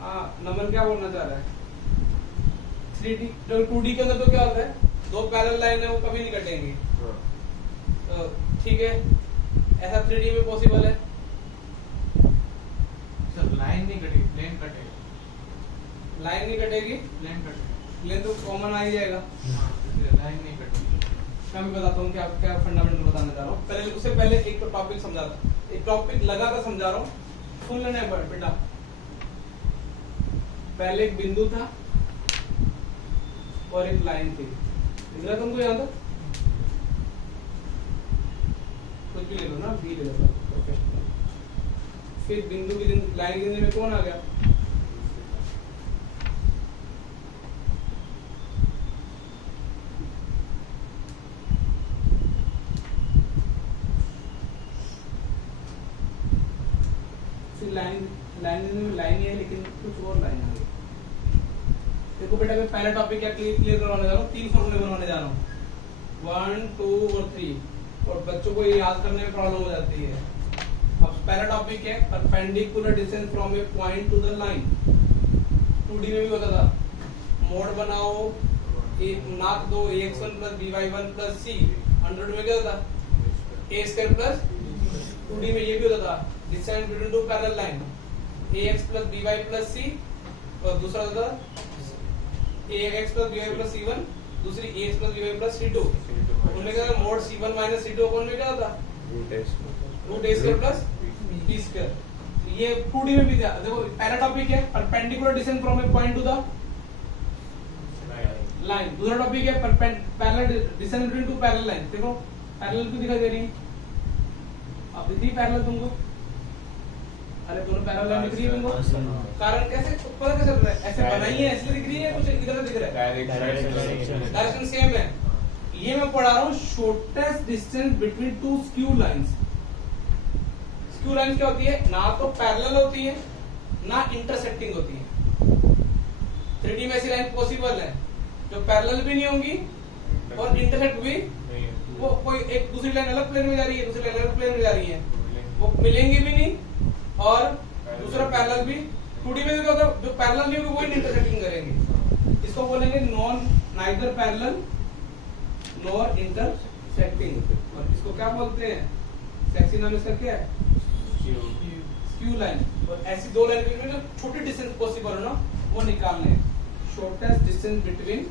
हाँ, नमन क्या बोलना चाह रहा है? 3D 2D के अंदर तो क्या होता है, दो पैरेलल लाइन है वो कभी नहीं कटेंगी। तो ठीक है, ऐसा 3D में पॉसिबल है? लाइन नहीं कटेगी, प्लेन कटेगा। लाइन नहीं कटेगी, प्लेन कटेगा। प्लेन तो कॉमन आ ही जाएगा। लाइन नहीं कटेगी। मैं भी बताता हूँ क्या क्या फंडामेंटल बताने जा रहा हूँ। पहले उससे पहले एक तो टॉपिक समझा रहा हूँ, एक टॉपिक लगाकर समझा रहा हूँ, सुन लेना एक बार बेटा। पहले एक बिंदु था और एक लाइन थी, दिख रहा तुमको यहाँ तक? कुछ भी ले लो ना, बी ले लो प्रोफेशनल। फिर बिंदु की लाइन की में कौन आ गया? लाइन है लेकिन कुछ और लाइन आ गई। देखो बेटा मैं पहला टॉपिक क्या क्लियर करवाने जा रहा हूँ, 3 फॉर्मूले बनवाने जा रहा हूँ, 1, 2 और 3, और बच्चों को ये याद करने में प्रॉब्लम हो जाती है। अब पहला टॉपिक है perpendicular distance from a point to the line. 2D में भी होता था, मोड बनाओ एक नाक दो ax1 + by1 + c, 100 में क्या होता a² + 2D में ये भी होता था distance between two parallel line ax + by + c, और दूसरा होता था ax + by + c1, दूसरी ax + by + c2। उन्होंने कहा मोड c1 - c2 अपन में क्या होता √a² + b²। ये 2D में भी था। देखो पहला टॉपिक है perpendicular distance from a point to the line, दूसरा टॉपिक है parallel distance between two parallel line. देखो पैरेलल क्यों दिखाई दे रही है? अब दिखी पैरेलल तुमको? अरे दोनों पैरेलल लाइन दिख रही है तुमको? कारण कैसे पता कैसे चल रहा है? ऐसे बनाई है इसलिए दिख रही है, कुछ इधर दिख रहा है? डायरेक्शन सेम है। ये मैं पढ़ा रहा हूँ shortest distance between to skew lines. Skew lines क्या होती है? ना तो पैरेलल होती है ना इंटरसेक्टिंग होती है। 3D में ऐसी लाइन पॉसिबल है जो पैरेलल भी नहीं होंगी और इंटरसेक्ट भी, वो कोई एक दूसरी लाइन अलग प्लेन में जा रही है, दूसरी लाइन अलग प्लेन में जा रही है, वो मिलेंगी भी नहीं और दूसरा पैरेलल भी। 2D में क्या होता है, जो पैरेलल नहीं होगी वो इंटरसेक्टिंग करेंगे, इसको बोलेंगे नाइदर पैरेलल नॉर इंटरसेक्टिंग। और इसको क्या बोलते हैं, सेक्सी नाम इसका क्या है, स्क्यू लाइन। और ऐसी दो लाइन के बीच में जो छोटी डिस्टेंस पॉसिबल हो ना वो निकालने हैं, shortest distance between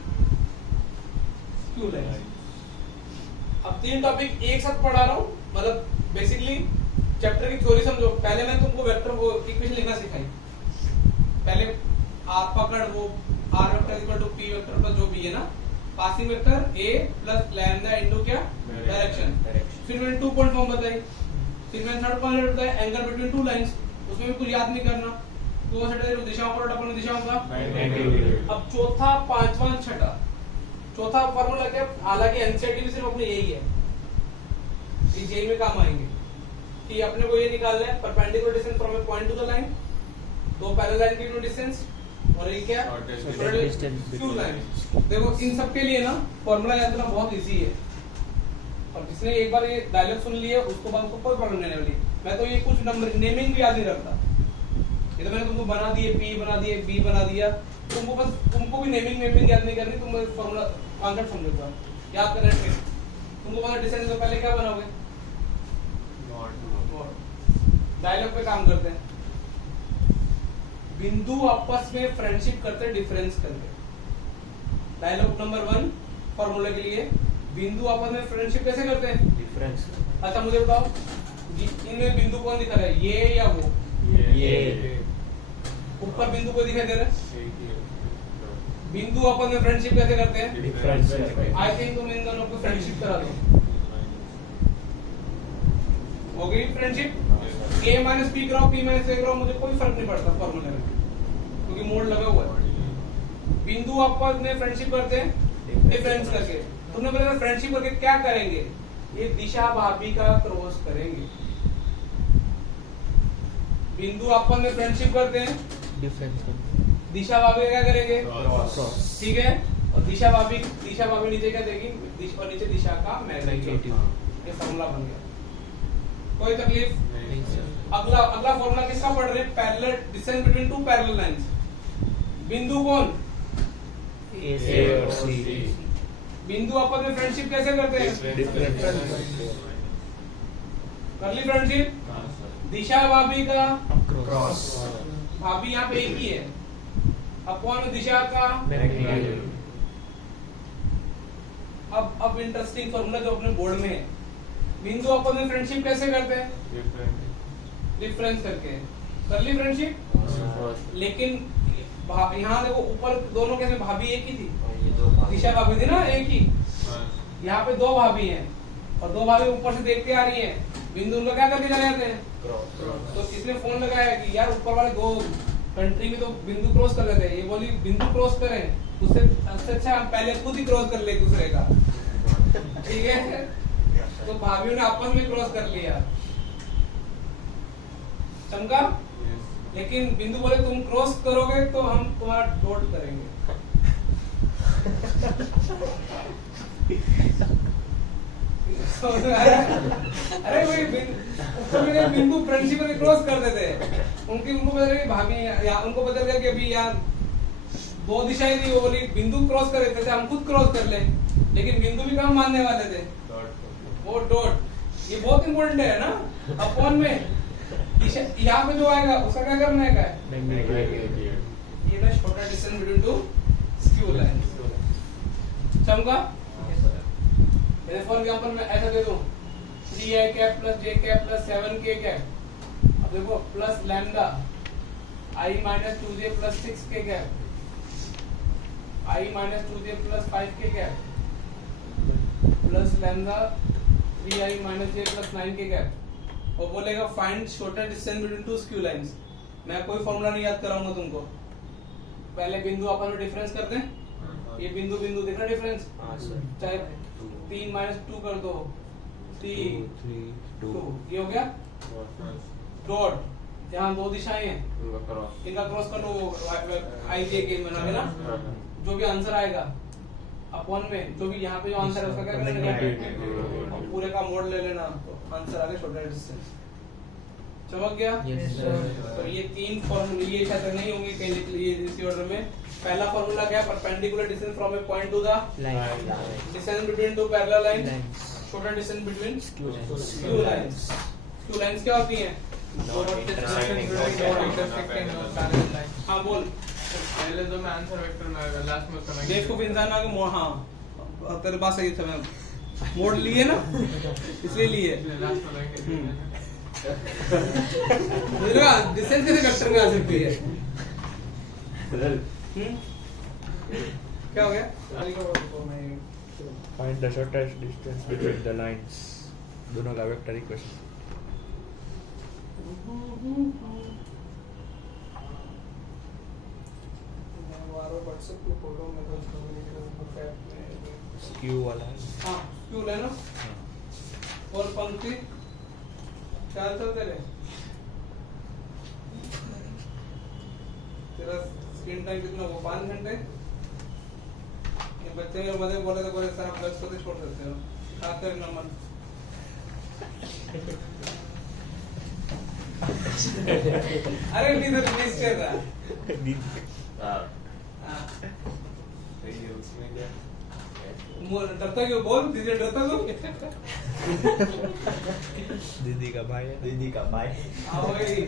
skew line. अब 3 टॉपिक एक साथ पढ़ा रहा हूँ, मतलब बेसिकली चैप्टर की थ्योरी समझो। पहले मैंने तुमको वेक्टर वो इक्वेशन लिखना सिखाई, पहले आप पकड़ वो r vector equal to p vector plus जो भी है ना, passing vector a plus lambda into क्या डायरेक्शन। फिर मैंने 2 पॉइंट फॉर्म बताई, फिर मैंने थर्ड पॉइंट बताया एंगल बिटवीन टू लाइंस, उसमें भी कुछ याद नहीं करना, तो सेट दिशाओं पर डबल दिशाओं का। अब चौथा, पांचवा, छठा, चौथा फार्मूला क्या, हालांकि एनसीईआरटी में सिर्फ अपने यही है, ये जेई में काम आएंगे कि अपने को ये निकालना है perpendicular distance from a point to the line, दो पैरेलल लाइन के बीच डिस्टेंस, और ये क्या स्क्यू लाइन। देखो इन सब के लिए ना फार्मूला याद करना बहुत इजी है, और जिसने एक बार ये डायलॉग सुन लिया उसको बाद उसको कोई प्रॉब्लम नहीं वाली। मैं तो ये कुछ नंबर नेमिंग भी याद नहीं रखता, ये तो मैंने तुमको बना दिए, पी बना दिए, बी बना दिया, तुमको बस तुमको भी नेमिंग याद नहीं करनी, तुम फार्मूला कॉन्सेप्ट समझो, याद करने में तुमको पता डिस्टेंस से पहले क्या बनाओगे, डायलॉग पे काम करते हैं। बिंदु आपस में फ्रेंडशिप करते हैं डिफरेंस करके। डायलॉग नंबर 1 फार्मूला के लिए, बिंदु आपस में फ्रेंडशिप कैसे करते हैं, डिफरेंस। अच्छा मुझे बताओ इनमें बिंदु कौन दिखा रहा है, ये या वो, ये ऊपर बिंदु को दिखाई दे रहा है। बिंदु आपस में फ्रेंडशिप कैसे करते हैं, डिफरेंस। आई थिंक तुम इन दोनों को फ्रेंडशिप करा दो, हो गई फ्रेंडशिप। a माइनस पी कराओ, p माइनस a कराओ, मुझे कोई फर्क नहीं पड़ता फॉर्मूले में, क्योंकि मोड लगा हुआ है। बिंदु आपस में फ्रेंडशिप करते हैं डिफरेंस करके। तुमने बोला फ्रेंडशिप करके क्या करेंगे, ये दिशा भाभी का क्रॉस करेंगे। बिंदु आपस में फ्रेंडशिप करते हैं डिफरेंस। दिशा भाभी क्या करेंगे, क्रॉस। ठीक है। और दिशा भाभी नीचे क्या देगी, और नीचे दिशा का मैग्नीट्यूड। ये फॉर्मूला बन गया, कोई तकलीफ नहीं सर। अगला फॉर्मूला किसका पढ़ रहे हैं, parallel distance between two parallel lines. बिंदु कौन, ए और सी। बिंदु आपस में फ्रेंडशिप कैसे करते हैं, डिफरेंस। कर ली फ्रेंडशिप। दिशा भाभी का क्रॉस। भाभी यहाँ पे एक ही है, अपॉन दिशा का मैग्नीट्यूड। अब इंटरेस्टिंग फॉर्मूला जो अपने बोर्ड में है, बिंदु आपस में फ्रेंडशिप कैसे करते हैं, डिफरेंस करके। कर ली फ्रेंडशिप। लेकिन यहाँ देखो ऊपर दोनों कैसे, भाभी एक ही थी, दिशा भाभी थी ना एक ही, यहाँ पे 2 भाभी हैं और 2 भाभी ऊपर से देखते आ रही हैं, बिंदु उनका क्या करके चले जाते हैं, तो इसने फोन लगाया कि यार ऊपर वाले 2 कंट्री में तो बिंदु क्रॉस कर लेते हैं, ये बोली बिंदु क्रॉस करें, उससे अच्छा हम पहले खुद ही क्रॉस कर ले एक दूसरे का, ठीक है। तो भाभीओं ने आपस में क्रॉस कर लिया, चमका। लेकिन बिंदु बोले तुम क्रॉस करोगे तो हम तुम्हारा डॉट करेंगे। अरे वही बिंदु फ्रेंडशिप में क्रॉस कर देते हैं, उनको पता लगा कि भाभी या उनको पता लगा कि अभी यार 2 दिशाएं थी, वो बोली बिंदु क्रॉस कर देते थे, हम खुद क्रॉस कर ले, लेकिन बिंदु भी कहाँ मानने वाले थे, वो डॉट। ये बहुत इंपॉर्टेंट है ना, अपॉन में यहाँ पे जो आएगा उसका क्या करना है, ये ना छोटा distance between to skew line. चमका। मेरे फॉर एग्जांपल मैं ऐसा दे दूं 3i cap plus j cap plus 7k cap, अब देखो plus lambda i minus 2j plus 6k cap, i minus 2j plus 5k cap, plus lambda 3i minus j plus 9k cap. और बोलेगा find shortest distance between to skew lines. मैं कोई formula नहीं याद कराऊंगा तुमको, पहले बिंदु आपस में डिफरेंस कर दें, ये बिंदु दिख रहा डिफरेंस, चाहे 3 माइनस 2 कर दो, 3 2, ये हो गया डॉट। यहाँ दो दिशाएं हैं, उनका क्रॉस। इनका क्रॉस कर लो, आईजे गेम बनाओगे ना, जो भी आंसर आएगा अपॉन में, जो भी यहाँ पे जो आंसर है उसका क्या करना है, और पूरे का मोड ले लेना, आंसर आगे छोटा डिस्टेंस। चमक गया? तो ये तीन फॉर्मूले, ये शायद नहीं होंगे कहीं लिख लिए इसी ऑर्डर में। पहला फॉर्मूला क्या है, perpendicular distance from a point to the line, distance between two parallel lines, छोटा distance between skew lines. Skew lines क्या होती हैं? हाँ बोल। पहले तो मैं आंसर वेक्टर में आएगा, लास्ट में उसका बेवकूफ इंसान आगे मोड़, हाँ तेरे पास सही था, मैं मोड़ लिए ना इसलिए लिए। लास्ट में लाएंगे। डिस्टेंस कैसे वेक्टर में आ सकती है? क्या हो गया? Find the shortest distance between the lines, दोनों का वेक्टर इक्वेशन। स्क्यू वाला है। हाँ क्यों लेना, और पंक्ति क्या था तेरे, तेरा स्क्रीन टाइम कितना हो, 5 घंटे? ये बच्चे के मजे बोले तो बोले सर आप 10 को तो छोड़ देते हो, खास कर नमन। अरे नहीं तो रिलीज कर रहा। हाँ डरता क्यों, बोल दीदी डरता क्यों? दीदी का भाई है, दीदी का भाई। हाँ वही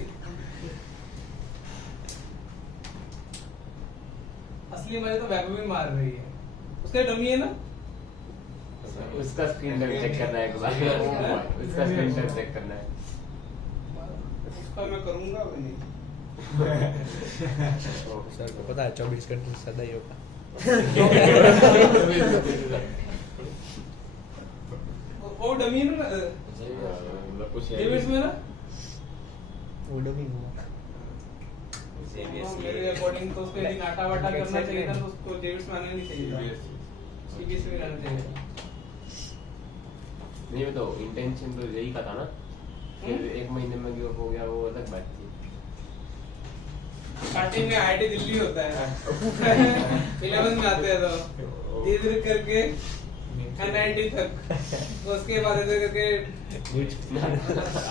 असली मजे तो वैभव भी मार रही है, उसका डमी है ना। उसका स्क्रीन टाइम चेक करना है एक बार, उसका स्क्रीन टाइम चेक करना है। उसका मैं करूंगा भी नहीं। सर को पता है 24 घंटे से ज्यादा ही होगा। वो डमी है ना डेविड्स में ना, वो डमी हुआ। मेरे अकॉर्डिंग तो उसको यदि नाटा वाटा करना चाहिए था तो उसको डेविड्स में आना नहीं चाहिए था, सीबीएसई में रहना चाहिए। नहीं तो इंटेंशन तो यही का था ना, फिर 1 महीने में गिव अप हो गया, वो अलग बात थी। स्टार्टिंग में आईआईटी दिल्ली होता है 11 में आते हैं तो धीरे धीरे करके 90 तक, तो उसके बाद ऐसे करके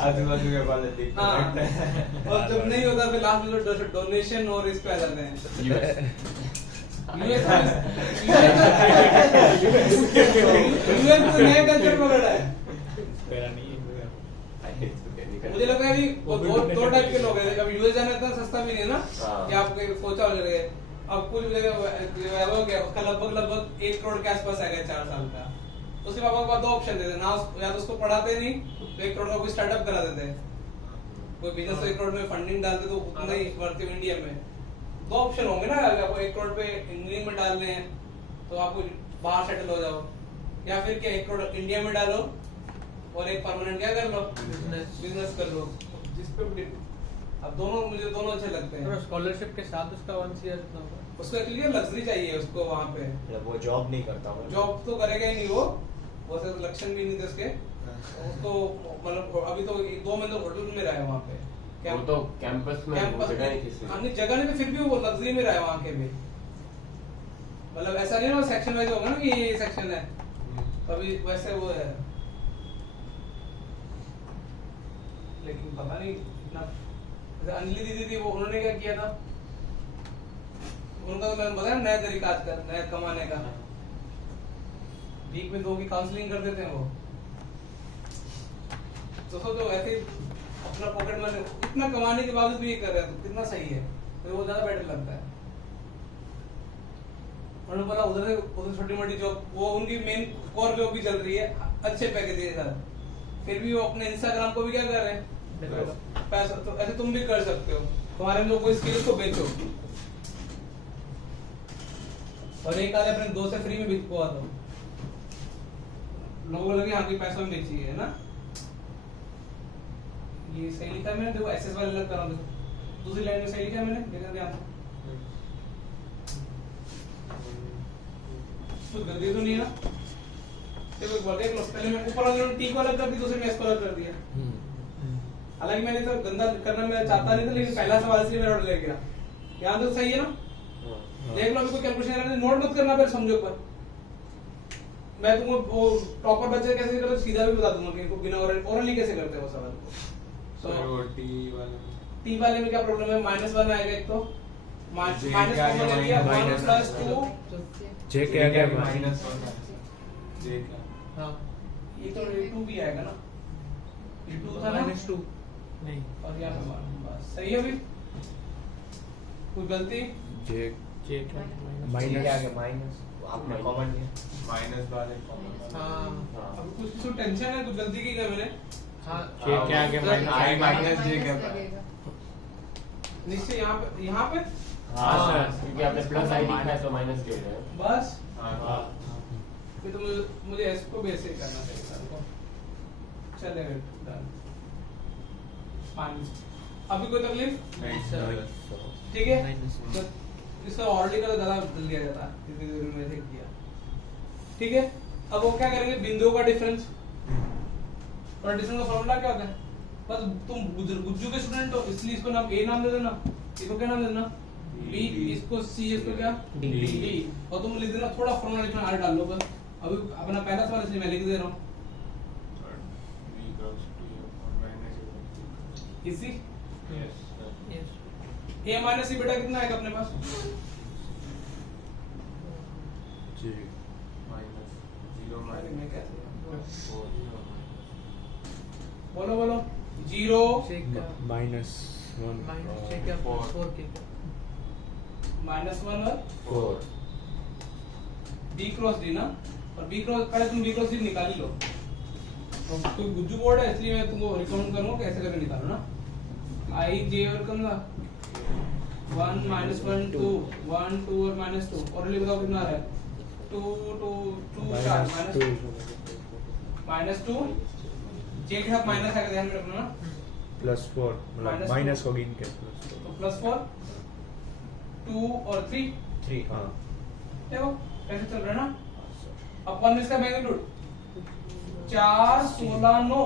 आजू बाजू के वाले देख हाँ, और जब नहीं होता फिर लास्ट में तो डोनेशन और इस पे आ जाते हैं। यूएस तो नया कल्चर पकड़ा है। मुझे लगता है कि दो टाइप के लोग हैं। अब यूएस जाना इतना सस्ता भी नहीं है ना कि आपको सोचा हो जाएगा। अब कुछ लगभग 1 करोड़ के आसपास आएगा 4 साल का। उसके पापा के पास 2 ऑप्शन देते ना, या तो उसको पढ़ाते नहीं तो 1 करोड़ का कोई स्टार्टअप करा देते, कोई बिजनेस तो 1 करोड़ में फंडिंग डालते तो उतना ही वर्थ इंडिया में। 2 ऑप्शन होंगे ना, अगर आपको 1 करोड़ पे इंजीनियरिंग में डालने हैं तो आपको बाहर सेटल हो जाओ, या फिर क्या 1 करोड़ इंडिया में डालो और एक परमानेंट क्या कर लो, बिजनेस कर लो। जिस पे अब मुझे दोनों अच्छे लगते हैं। स्कॉलरशिप के साथ उसका 1 ईयर उसको क्लियर लग्जरी चाहिए उसको वहाँ पे, मतलब वो जॉब नहीं करता वो, जॉब तो करेगा ही नहीं वो, वैसे लक्षण भी नहीं थे उसके। उसको मतलब अभी तो 2 महीने होटल में रहा है वहाँ पे, वो तो कैंपस में जगह नहीं थी, अन्य जगह नहीं, फिर भी वो लग्जरी में रहा है वहाँ के भी। मतलब ऐसा नहीं ना सेक्शन वाइज होगा ना कि ये सेक्शन है, कभी वैसे वो है। लेकिन पता नहीं इतना, अंजलि दीदी थी वो, उन्होंने क्या किया था, उनका तो मैंने बताया नया तरीका आजकल नया कमाने का, वीक में 2 की काउंसलिंग कर देते हैं वो। तो सोचो ऐसे अपना पॉकेट मनी इतना कमाने के बावजूद भी ये कर रहे हैं तो कितना सही है, तो वो ज्यादा बेटर लगता है। उन्होंने बोला उधर छोटी मोटी जॉब, वो उनकी मेन कोर जॉब भी चल रही है, अच्छे पैकेज के साथ, फिर भी वो अपने इंस्टाग्राम को भी क्या कर रहे हैं पैसा। तो ऐसे तुम भी कर सकते हो, तुम्हारे में कोई स्किल को बेचो और एक आधे अपने दोस्त से फ्री में बिकवा दो, लोगों को लगे हाँ कोई पैसा में बेची है ना। ये सही लिखा है मैंने, देखो एसएस वाले अलग कर रहा हूँ, दूसरी लाइन में सही लिखा है मैंने, देखना ध्यान से, तो गलती तो नहीं है ना। देखो एक बार देख लो, पहले मैं ऊपर वाले टी को अलग कर दी, दूसरे में एस को अलग कर दिया, हालांकि मैंने तो गंदा करना मैं चाहता नहीं था, लेकिन पहला सवाल इसलिए मेरा ले गया। यहाँ तो सही है ना? देख लो, अभी कोई कैलकुलेशन नोट मत करना, फिर समझो पर मैं तुमको वो प्रॉपर बच्चे कैसे करते सीधा भी बता दूंगा कि इनको बिना ओरली कैसे करते हैं वो सवाल को। तो टी वाले टी वाले में क्या प्रॉब्लम है? -1 आएगा एक तो माइनस J क्या आ गया? 1 प्लस 2 जे क्या क्या -1 जे क्या हाँ ये तो 2 भी आएगा ना, ये 2 था ना -2 नहीं और यहाँ पे 1 बस सही है। अभी कोई गलती? जे जे क्या माइनस क्या क्या माइनस आपने कॉमन लिया माइनस वाले कॉमन हाँ अब कुछ टेंशन है, कुछ गलती की क्या मैंने? हाँ जे क्या क्या I माइनस जे क्या था? निश्चय यहाँ पे हाँ सर, क्योंकि आपने प्लस आई लिखा है तो माइनस के है। बस हाँ फिर तो मुझे इसको भी ऐसे ही करना चाहिए था तो चलेगा डन। अभी कोई तकलीफ? नहीं सर। ठीक है, Minus one. तो इसका ऑलरेडी का ज्यादा बदल दिया जाता है, किसी देर में देख दिया। ठीक है, अब वो क्या करेंगे, बिंदुओं का डिफरेंस और डिफरेंस का फॉर्मूला क्या होता है? बस तुम गुज्जू के स्टूडेंट हो इसलिए इसको नाम ए नाम दे देना, इसको क्या नाम देना बी, इसको सी, इसको क्या D. डी, और तुम लिख देना थोड़ा फॉर्मूला लिखना आर डाल लो बस। अभी अपना पहला सवाल इसलिए मैं लिख दे रहा हूँ इसी ए माइनस सी बेटा कितना आएगा अपने पास? जे अरे मैं कैसे बोलो बोलो 0 जे क्या -1 माइनस जे क्या 4 के क्या -1 और 4 बी क्रॉस डी ना, और बी क्रॉस पहले तुम बी क्रॉस डी निकाल ही लो। तो कोई गुज्जू बोर्ड है इसलिए मैं तुमको रिकमेंड करूंगा कैसे करके निकालो ना। आई जे और कम ना 1 -1 2 1 2 और -2 और ले बताओ कितना आ रहा है? 2 2 2 4 -2 जे के साथ माइनस आएगा, ध्यान में रखना ना। +4 मतलब Minus माइनस four. होगी इनके +4 तो +4 2 और 3 3 हाँ देखो कैसे चल रहा है ना। अब 1 इसका मैग्नीट्यूड 4 16 9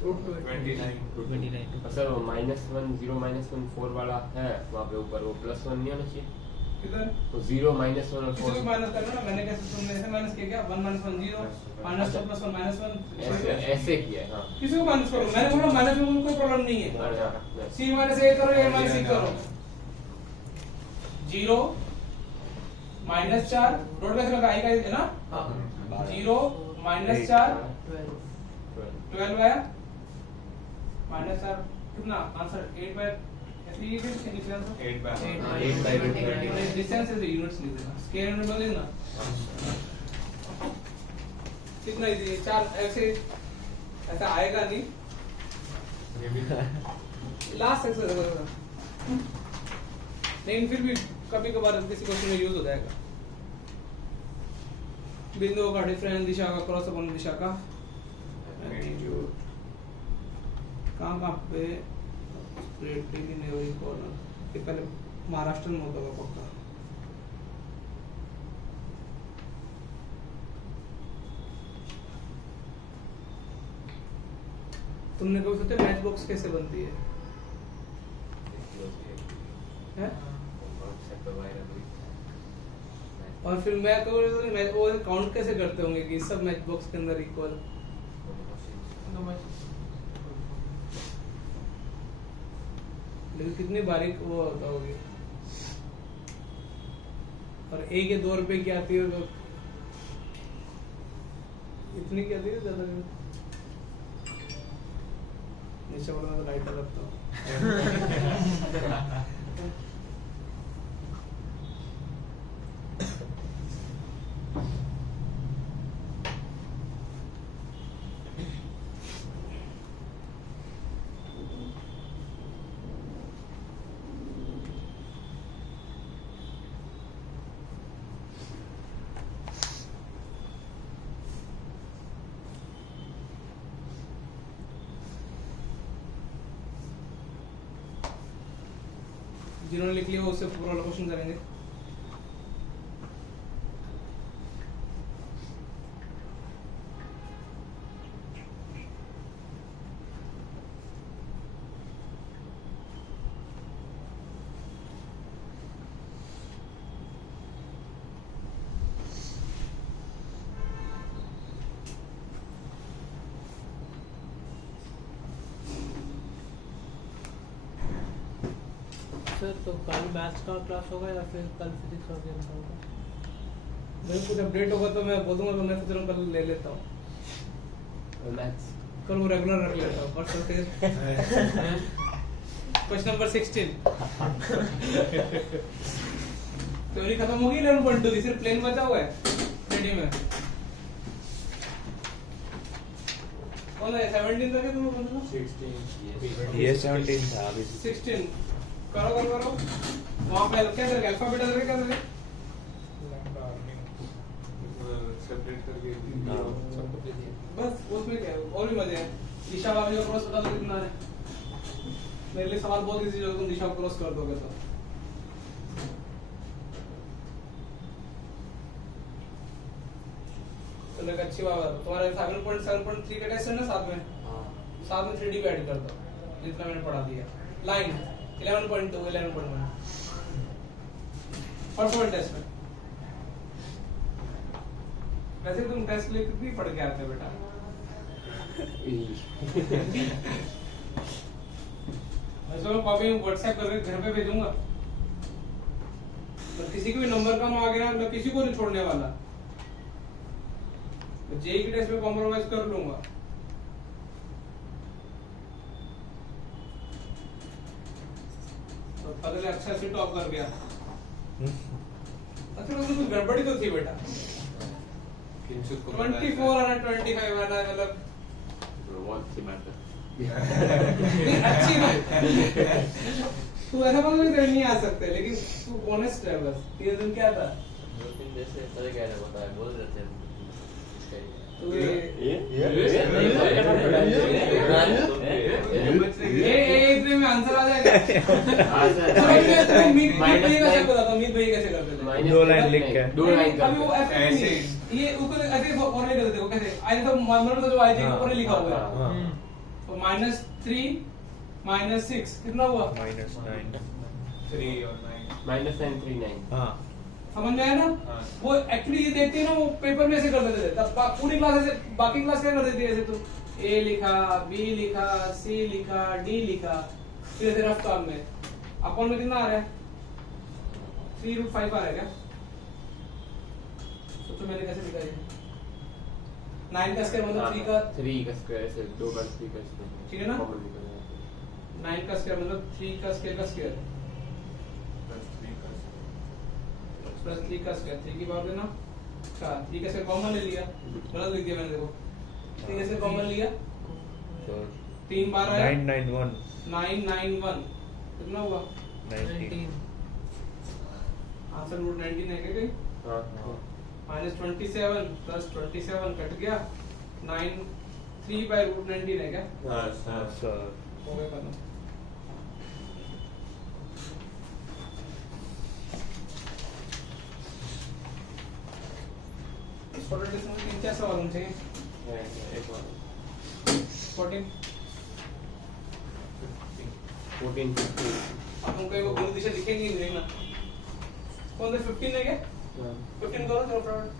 29। सर वो -1 0 -1 4 वाला है वहाँ पे ऊपर, वो +1 नहीं होना चाहिए? किधर तो 0 -1 और किसी को 4 माइनस करना ना, मैंने कैसे तुमने ऐसे माइनस किया क्या? 1 -1 0 -2 +1 ऐसे -1 ऐसे किया है, हाँ। किसी को माइनस करो, मैंने बोला माइनस में कोई प्रॉब्लम नहीं है। अरे हाँ, c -a करो, a -c करो 0 -4 रोड कैसे लगा आई का है ना, 0 -4 12 आया -4 कितना आंसर 8 बाय ऐसे ही है नीचे answer 8 by 8 by 20। Distance is units लिख देना, स्क्वायर यूनिट में लिखना कितना इजी है। 4 ऐसे ऐसा आएगा नहीं, लास्ट एक्सरसाइज करो लेकिन फिर भी कभी कभार किसी क्वेश्चन में यूज हो जाएगा। बिंदुओं का डिफरेंस, दिशा का क्रॉस अपॉन दिशा का मैग्नीट्यूड, कहाँ पे स्प्रेड इन एवरी कॉर्नर, ये पहले महाराष्ट्र में होता होगा पक्का। तुमने कभी सोचा मैच बॉक्स कैसे बनती है? हैं? और फिर मैं कहूँ मैच वो काउंट कैसे करते होंगे कि सब मैच बॉक्स के अंदर इक्वल? लेकिन कितनी बारीक वो होता होगी, और ए के 2 रुपए की आती है तो इतनी की आती है ज्यादा नहीं। नीचे वाला तो लाइट लगता है जिन्होंने लिख लिया उससे पूरा क्वेश्चन करेंगे। सर तो कल मैथ्स का क्लास होगा या फिर कल फिजिक्स और गेम का होगा? मेरे कुछ अपडेट होगा तो मैं बोलूंगा, तो मैं सोच रहा हूँ कल ले लेता हूँ, मैथ्स कल वो रेगुलर रख लेता हूँ। परसों फिर क्वेश्चन नंबर 16 थ्योरी खत्म होगी 11.2 सिर्फ प्लेन बचा हुआ है 3D में। कौन है 17 तक है तुम बोल रहे 16 ये 17 था अभी 16 करो करो करो वहां पे क्या करेंगे अल्फाबेट अलग क्या करेंगे सेपरेट करके हाँ। बस उसमें क्या है और भी मजे हैं। दिशा वाली का क्रॉस बता दो कितना है। मेरे लिए सवाल बहुत इजी है, तुम दिशा को क्रॉस कर दोगे तो चलो एक अच्छी बात है। तुम्हारे 7.7.3 का टेस्ट है ना साथ में 3D भी ऐड कर दो जितना मैंने पढ़ा दिया। लाइन 11.2 11.1 फर्स्ट टेस्ट में। वैसे तुम टेस्ट के लिए कितनी पढ़ के आते हो बेटा? वैसे मैं कॉपी व्हाट्सएप करके घर पे भेजूंगा, तो किसी को भी नंबर कम आ गया मैं किसी को नहीं छोड़ने वाला। जेई की टेस्ट में कॉम्प्रोमाइज कर लूंगा। तो पहले अच्छा से टॉप कर गया। अच्छा तो कुछ गड़बड़ी तो थी बेटा। 24 और 25 वाला मतलब व्हाट्स द मैटर अच्छी बात। तू ऐसा बोल के नहीं आ सकते, लेकिन तू ऑनेस्ट है बस। ये दिन क्या था? दो तीन जैसे तरह क्या होता है बोल देते हैं तू ये इतने में आंसर आ जाएगा। चलो मैं मीट भाई कैसे बताता हूँ, मीट भाई कैसे करते थे। दो लाइन लिख के दो लाइन अभी वो ऐसे ये ऊपर ऐसे फॉर्मूले करते थे वो कैसे आई तो मान लो जो आई के ऊपर लिखा हुआ है हाँ तो -3 -6 कितना हुआ? -9 3 और 9 -939 हाँ समझ में आया ना? हाँ। वो एक्चुअली ये देखते हैं ना वो पेपर में ऐसे कर देते थे। तब पूरी क्लास ऐसे, बाकी क्लास क्या कर देती है ऐसे तो ए लिखा, बी लिखा, सी लिखा, डी लिखा, फिर ऐसे रफ काम में। अकाउंट में कितना आ रहा है? 3√5 आ रहा है क्या? सोचो मैंने कैसे लिखा ये? 9 का स्क्वायर मतलब 3 का 3 का स्क्वायर ऐसे 2 बार 3 का स्क्वायर ठीक है ना? कॉमन निकल जाएगा 9 का स्क्वायर मतलब 3 का स्क्वायर का स्क्वायर प्लस 3 का स्क्वायर 3 की पावर देना 4 3 का स्क्वायर कॉमन ले लिया, गलत लिख दिया मैंने देखो। 3 का स्क्वायर कॉमन लिया तो 3 बार आया 991 991 कितना हुआ? 19 आंसर रूट 19 है क्या कहीं? हां -27 प्लस 27 कट गया 9 3 बाय रूट 19 है क्या? सर हो गया खत्म। इस फॉर्मेट में 3-4 सवाल होने चाहिए। एक बार 14 14 15 अब तुम कहीं वो गुरु दिशा दिखेंगे नहीं ना। कौन सा 15 है क्या? 15 करो चलो फटाफट।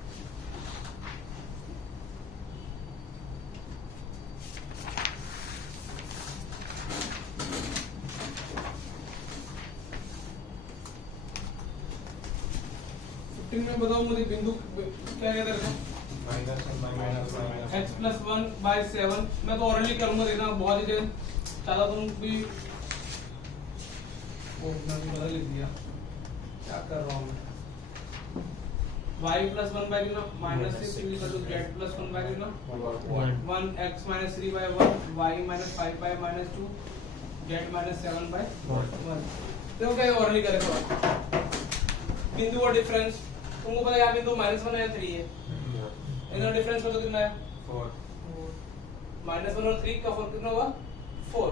में बताओ मुझे बिंदु क्या कहते हैं? x + 1/7 मैं तो ऑलरेडी करूंगा, देखना बहुत ही ज्यादा तुम भी वो मैंने बदल लिख दिया, क्या कर रहा हूँ मैं। y + 1/3 -6 z + 1/3 1x - 3/1 y - 5/-2 z - 7/1 देखो क्या ऑलरेडी करे तो बिंदु और डिफरेंस तुमको पता है यहाँ बिंदु -1 है 3 है, इनका डिफरेंस मतलब कितना है? 4 -1 और 3 का 4 कितना हुआ? 4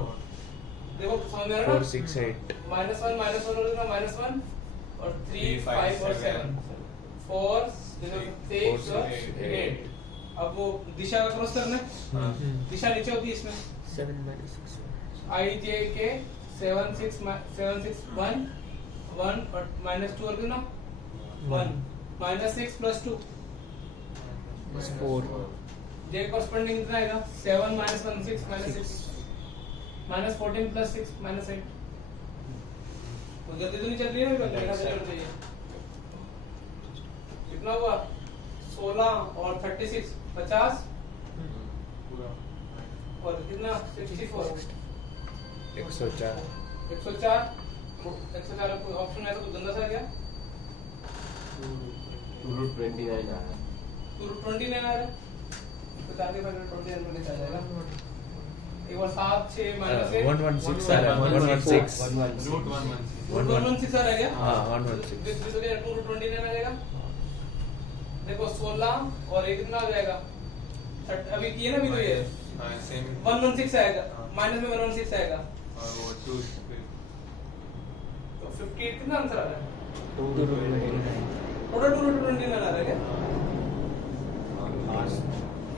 देखो समझ में आ रहा है ना? 4 6 8 -1 और कितना -1 और 3 5 और 7 4 6 और 8 अब वो दिशा का क्रॉस करना है, दिशा नीचे होती है इसमें 7 - 6 I J K 7 6 1 1 और -2 और कितना 1 -6 + 2 4 J कॉरस्पॉन्डिंग कितना आएगा 7 - 1 6 -6 -14 + 6 -8 हो गलती तो नहीं चल रही है मेरा चाहिए। कितना हुआ 16 और 36 50 पूरा और कितना 64 104 104 ऑप्शन है तो कुछ गंदा सा है क्या? 229 आ रहा है। 29 आ रहा है तो 4 के बाद 29 में निकल जाएगा। एक बार 7 6 माइनस 116 आ रहा है 116 रूट 116 116 आ रहा है क्या? हाँ 116 दिस हो गया 229 आ जाएगा। देखो 16 और एक कितना आ जाएगा अभी किए ना अभी तो ये हाँ सेम 116 आएगा माइनस में 116 आएगा और वो 2 तो 58 कितना आंसर आ रहा है? 229 टोटल 229 आ रहा है क्या?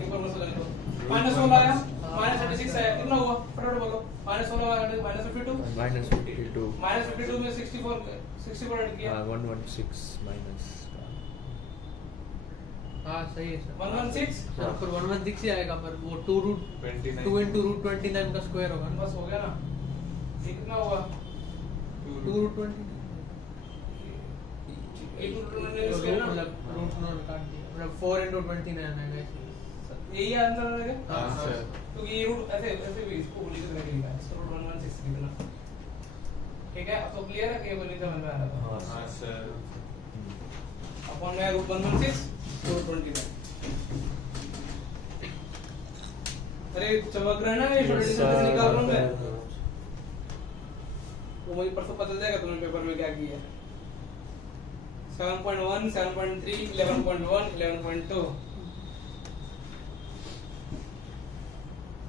एक बार मसला लो माइनस 16 आया माइनस 36 आया कितना हुआ फटाफट बोलो माइनस 16 आया माइनस 52 -52 माइनस 52 में 64 ऐड किया 116 माइनस हाँ सही है सर 116 सर फिर 116 ही आएगा पर वो 2 रूट 29 2 into रूट 29 का स्क्वायर होगा ना बस हो गया ना ये कितना हुआ 2 रूट 29 ये 229 इसके ना मतलब रूट नॉट काट दिया मतलब 4 into 29 आएगा यही आंसर आ रहेगा हाँ सर तो ये रूट ऐसे ऐसे भी इसको बोली तो लगेगा इसको रूट 116 कितना ठीक है अब तो क्लियर है कि बोली समझ में आ रहा था हाँ सर अपॉन में रूट 116 रूट 29 अरे चमक रहा है ना ये छोटे से निकाल रहा हूं मैं वो मुझे परसों पता चल जाएगा तुमने पेपर में क्या किया 7.1 7.3 11.1 11.2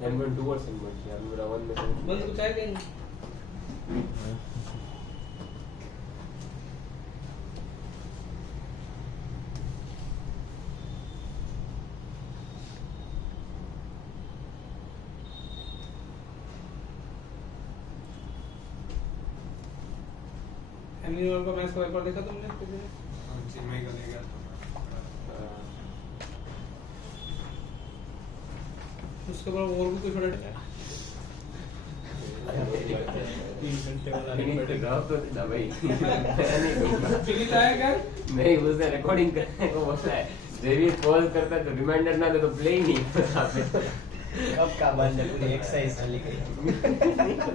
7.2 और 7.3 यार मेरा 1 में बंद कुछ है कहीं एनिमल का मैच को एक बार देखा तुमने किसी ने जिम में गले गया उसके बाद और भी कुछ छोटा 3 घंटे वाला नहीं तो जवाब तो देना भाई फिनिश आया क्या नहीं उसने रिकॉर्डिंग करने को बोला है जब ये पॉज करता है तो रिमाइंडर ना दे तो प्ले ही नहीं होता फिर कब का बंद है पूरी एक्सरसाइज चली गई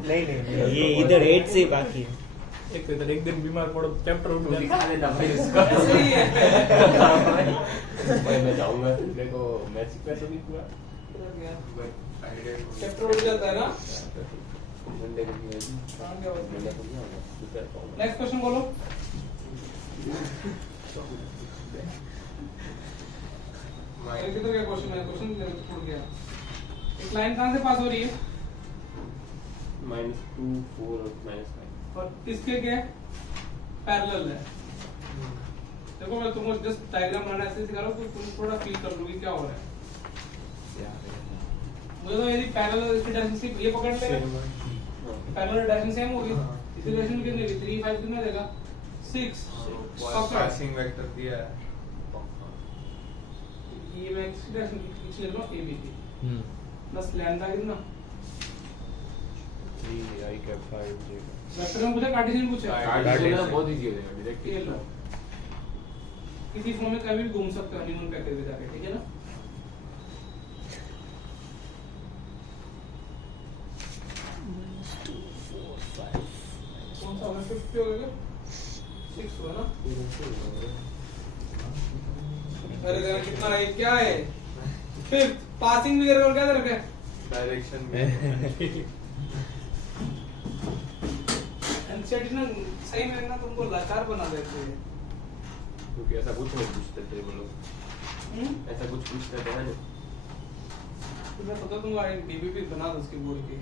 नहीं ये इधर 8 से बाकी है एक तो इधर एक दिन बीमार पड़ो चैप्टर उठ तू जाता दिखा देना भाई उसको ऐसे ही है भाई मैं जाऊंगा देखो मैच पे तो नहीं पूरा चैप्टर उठ जाता है ना मंडे को भी मंडे को नहीं आऊंगा दूसरा पाऊंगा नेक्स्ट क्वेश्चन बोलो मेरे किधर गया क्वेश्चन है क्वेश्चन छूट गया एक लाइन कहां से पास हो रही है -2 4 और -5 और इसके क्या पैरेलल है देखो मैं तुमको जस्ट डायग्राम बनाना ऐसे सिखा रहा हूं कि तुम थोड़ा फील कर लोगे क्या हो रहा है मुझे तो यदि पैरेलल इसकी डायरेक्शन ये पकड़ ले पैरेलल डायरेक्शन सेम होगी इसी डायरेक्शन कितनी होगी 3 5 कितना देगा 6 पकड़ पासिंग वेक्टर दिया है ये मैं इसी डायरेक्शन की पीछे ले लूं AB की प्लस लैम्डा कितना 3 I cap 5 j वेक्टर में पूछा कार्टेशियन पूछा कार्टेशियन ना बहुत इजी हो जाएगा डायरेक्ट ये लो किसी फॉर्म में कभी भी घूम सकते हो हनीमून पैकेज में जाके ठीक है ना कौन सा होगा 50 हो गया 6 हुआ ना अरे तेरा कितना है क्या है फिफ्थ पासिंग भी और क्या दे रखा है डायरेक्शन एनसीईआरटी ना सही में ना तुमको लाचार बना देते हैं क्योंकि ऐसा कुछ नहीं पूछते थे वो लोग ऐसा कुछ पूछते थे ना तो मैं पता दूंगा एक डीबीपी बना दो उसकी बोर्ड की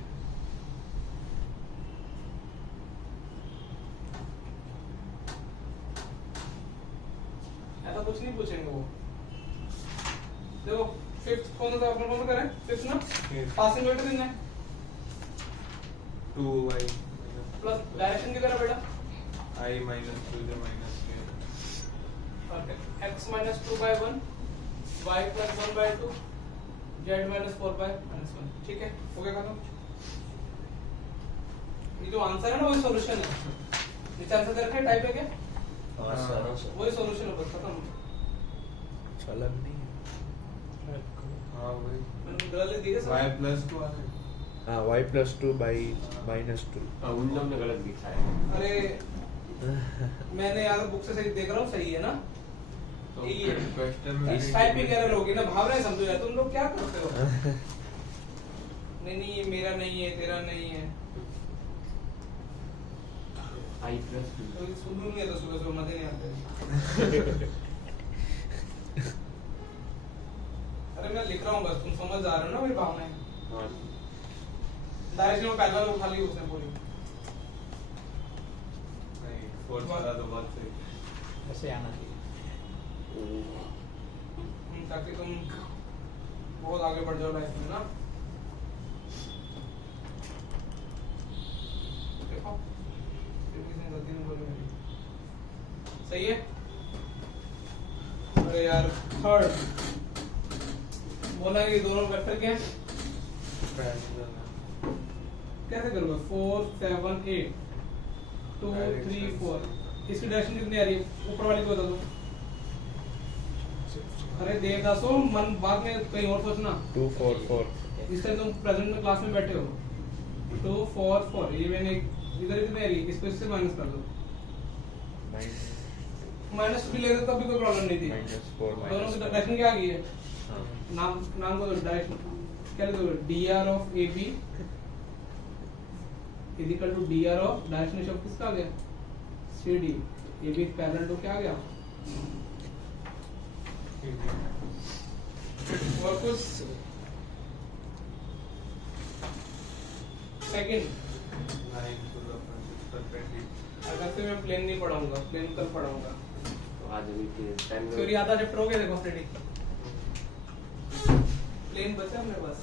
ऐसा कुछ नहीं पूछेंगे वो देखो फिफ्थ कौन सा अपन कौन करें फिफ्थ ना पासिंग वेक्टर कितना है 2y प्लस डायरेक्शन की तरह बेटा I minus 2 j minus k x minus 2 by 1 y plus 1 by 2 z minus 4 by minus 1 ठीक है हो गया खत्म ये जो आंसर है ना वो सॉल्यूशन है नीचे आंसर दे रखा है, टाइप है क्या? हाँ सर वही सॉल्यूशन है, बस खत्म। चलन नहीं है। हाँ वही मैंने गलत लिख दिया y सर। plus 2 आ गया। हाँ y+2 by -2। उन लोगों ने गलत लिखा है। अरे मैंने यार बुक से सही देख रहा हूँ, सही है ना? तो ये क्वेश्चन में इस टाइप की एरर होगी ना, भाव रहे समझो यार, तुम लोग क्या करते हो? नहीं ये मेरा नहीं है, तेरा नहीं है। I+2 तो सुन नहीं आता, सुबह सुबह मजे नहीं आते। अरे मैं लिख रहा हूँ बस, तुम समझ आ रहे हो ना मेरी भावनाएं। हाँ डायरेक्शन में पहला उठा ली उसने पूरी। नहीं फोर्स वाला तो बहुत सही। ऐसे आना चाहिए। ताकि तुम बहुत आगे बढ़ जाओ लाइफ में ना। देखो किसी ने गलती नहीं बोली मेरी। सही है? अरे यार थर्ड बोला कि दोनों वेक्टर क्या है? कैसे करूँगा? 4 7 8 2 3 4। इसकी डायरेक्शन कितनी आ रही है? ऊपर वाली को बता दो। अरे देवदासो मन बाद में कहीं और सोचना। 2 4 4। इस टाइम तुम प्रेजेंट में क्लास में बैठे हो। 2 4 4 ये मैंने इधर कितनी आ रही है? इसको इससे माइनस कर दो। माइनस भी ले दो तब भी कोई प्रॉब्लम नहीं थी। -4 दोनों की -4। डायरेक्शन क्या आ गई है? हाँ। नाम को डायरेक्शन क्या लिखोगे? dr of ab is equal to dr of direction of किसका आ गया? cd। ab पैरेलल टू क्या आ गया? और कुछ सेकंड। अगर से मैं प्लेन नहीं पढ़ाऊंगा, प्लेन कल पढ़ाऊंगा। तो आज अभी के टाइम फिर ये आधा चैप्टर हो गया, देखो ऑलरेडी। प्लेन बचा मेरे पास।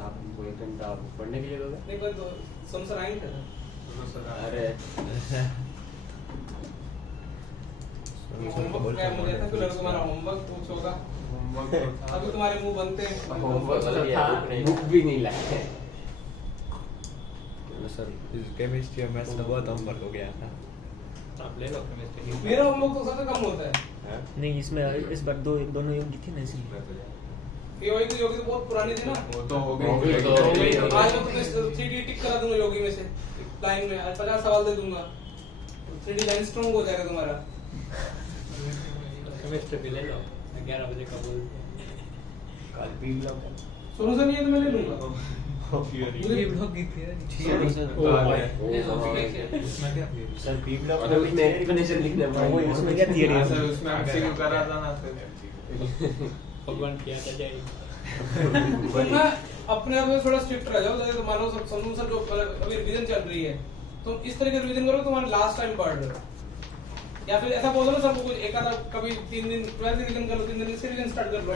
आप वो 1 घंटा पढ़ने के लिए दोगे? नहीं पर तो समसर आएंगे ना। अरे होमवर्क क्या मुझे था, फिर तुम्हारा होमवर्क कुछ होगा। अभी तुम्हारे मुंह बनते हैं। होमवर्क था, बुक भी नहीं लाए। सर इस केमिस्ट्री और मैथ्स का बहुत होमवर्क हो गया था। आप ले लो केमिस्ट्री। मेरा होमवर्क तो सबसे कम होता है। नहीं इसमें इस बार दोनों योगी थी ना इसलिए। ये वही तो योगी तो बहुत पुरानी थी ना। वो तो हो हो गई गई। तो हो गई। आज मैं तुम्हें 3D टिक करा दूंगा योगी में से लाइन में। आज 50 सवाल दे दूंगा, 3D लाइन स्ट्रांग हो जाएगा तुम्हारा। केमिस्ट्री भी ले लो। 11 बजे का बोलते हैं। कल भी ब्लॉक है। सोनू सर नहीं है तो मैं ले लूंगा। ये ब्लॉग की थी उसमें क्या सर बी ब्लॉग मतलब उसमें एक्सप्लेनेशन लिखना पड़ेगा। उसमें क्या थियरी हाँ, है? सर उसमें एमसीक्यू करा था ना सर। भगवान किया था जाए। तुम ना अपने आप में थोड़ा स्ट्रिक्ट रह जाओ। जैसे मान लो सोनू सर जो अभी रिवीजन चल रही है, तुम इस तरह के रिवीजन करो तुम्हारा लास्ट टाइम पढ़ रहे हो। या फिर ऐसा बोलो ना सर को कुछ एक आधा कभी 3 दिन 12th रिवीजन कर लो, 3 दिन से रिवीजन स्टार्ट कर लो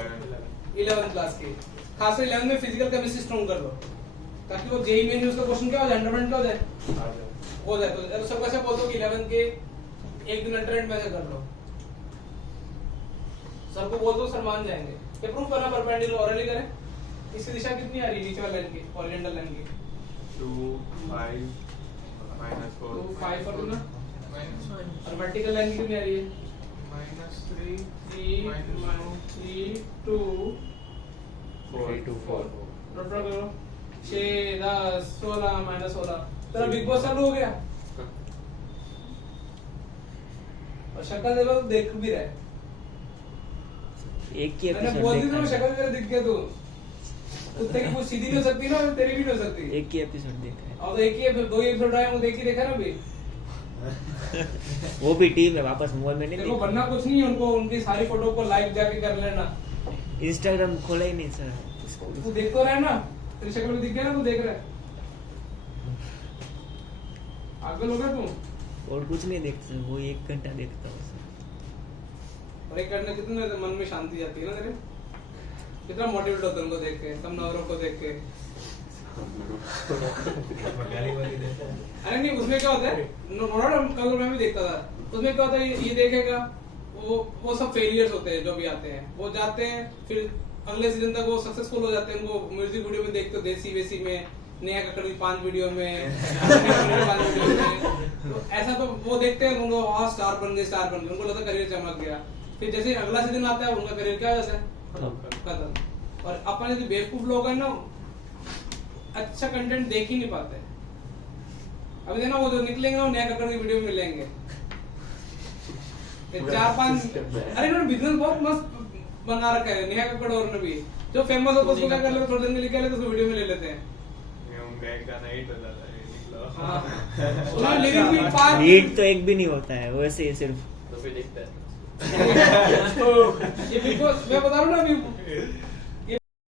11th क्लास के। खासकर 11th में फिजिकल केमिस्ट्री स्ट्रांग कर लो, ताकि वो जेईई मेन में उसका क्वेश्चन क्या हो जाए, अंडरमेंट क्या हो जाए तो सबको ऐसा बोल दो कि 11th के एक दिन अंडरमेंट में से कर लो। सर को बोल दो, सर मान जाएंगे। ये प्रूफ करना परपेंडिकुलर ऑरली करें। इसकी दिशा कितनी आ रही है नीचे वाली लाइन की, हॉरिजॉन्टल लाइन की? 2 5 -4 2 5 और 2 ना, -1 और वर्टिकल लाइन की कितनी आ रही है? -3 3 2 3 2 4 डॉट डॉट करो 6 10 16 -16। तेरा बिग बॉस चालू हो गया और शक्ल देखो तो देख भी रहा है। एक ही मैंने एपिसोड बोल दी तो देखा शक्ल मेरे दिख गया। तो कुत्ते की पूंछ सीधी नहीं हो सकती ना, तेरी भी नहीं हो सकती। एक ही एपिसोड देखा है। और तो एक ही 2 एपिसोड आए, वो देख ही देखा ना अभी। वो भी टीम है वापस मोबाइल में नहीं देखो देखा। बनना कुछ नहीं है उनको, उनकी सारी फोटो को लाइक जाके कर लेना। इंस्टाग्राम खोला ही नहीं सर इसको। तू देख तो रहा है ना, तेरी शक्ल में दिख गया ना, तू देख रहा है। पागल हो गया तू। और कुछ नहीं देखता वो 1 घंटा देखता हूँ सर। और एक करने कितने मन में शांति जाती है ना तेरे, कितना मोटिवेट होता है उनको देख के, सब नवरों को देख के। अरे नहीं, उसमें क्या होता है, कल मैं भी देखता था, उसमें क्या होता है, ये देखेगा वो सब फेलियर्स होते हैं जो भी आते हैं, वो जाते हैं फिर अगले सीजन तक वो सक्सेसफुल हो जाते हैं। उनको म्यूजिक वीडियो में देखते हो देसी वेसी में, नेहा कक्कड़ की 5 वीडियो में 5 वीडियो में, तो ऐसा तो वो देखते हैं उनको स्टार बन गए, उनको लगता है करियर चमक गया। फिर जैसे अगला सीजन आता है उनका करियर क्या हो जाता है, खत्म। और अपन जो बेवकूफ लोग हैं ना, अच्छा कंटेंट देख ही नहीं पाते। अभी देखना वो जो निकलेंगे वो नेहा कक्कड़ की वीडियो में मिलेंगे 4-5। अरे इन्होंने बिजनेस बहुत मस्त बना रखा है नेहा कक्कड़ और ने भी, जो फेमस हो तो उसको क्या कर लेते, थोड़े दिन के लिए क्या लेते, उसको वीडियो में ले लेते हैं। हाँ लिरिक्स भी पार हीट तो एक भी नहीं होता है, वैसे ही सिर्फ तो फिर दिखता है। ये बिग बॉस मैं बता रहा हूँ ना अभी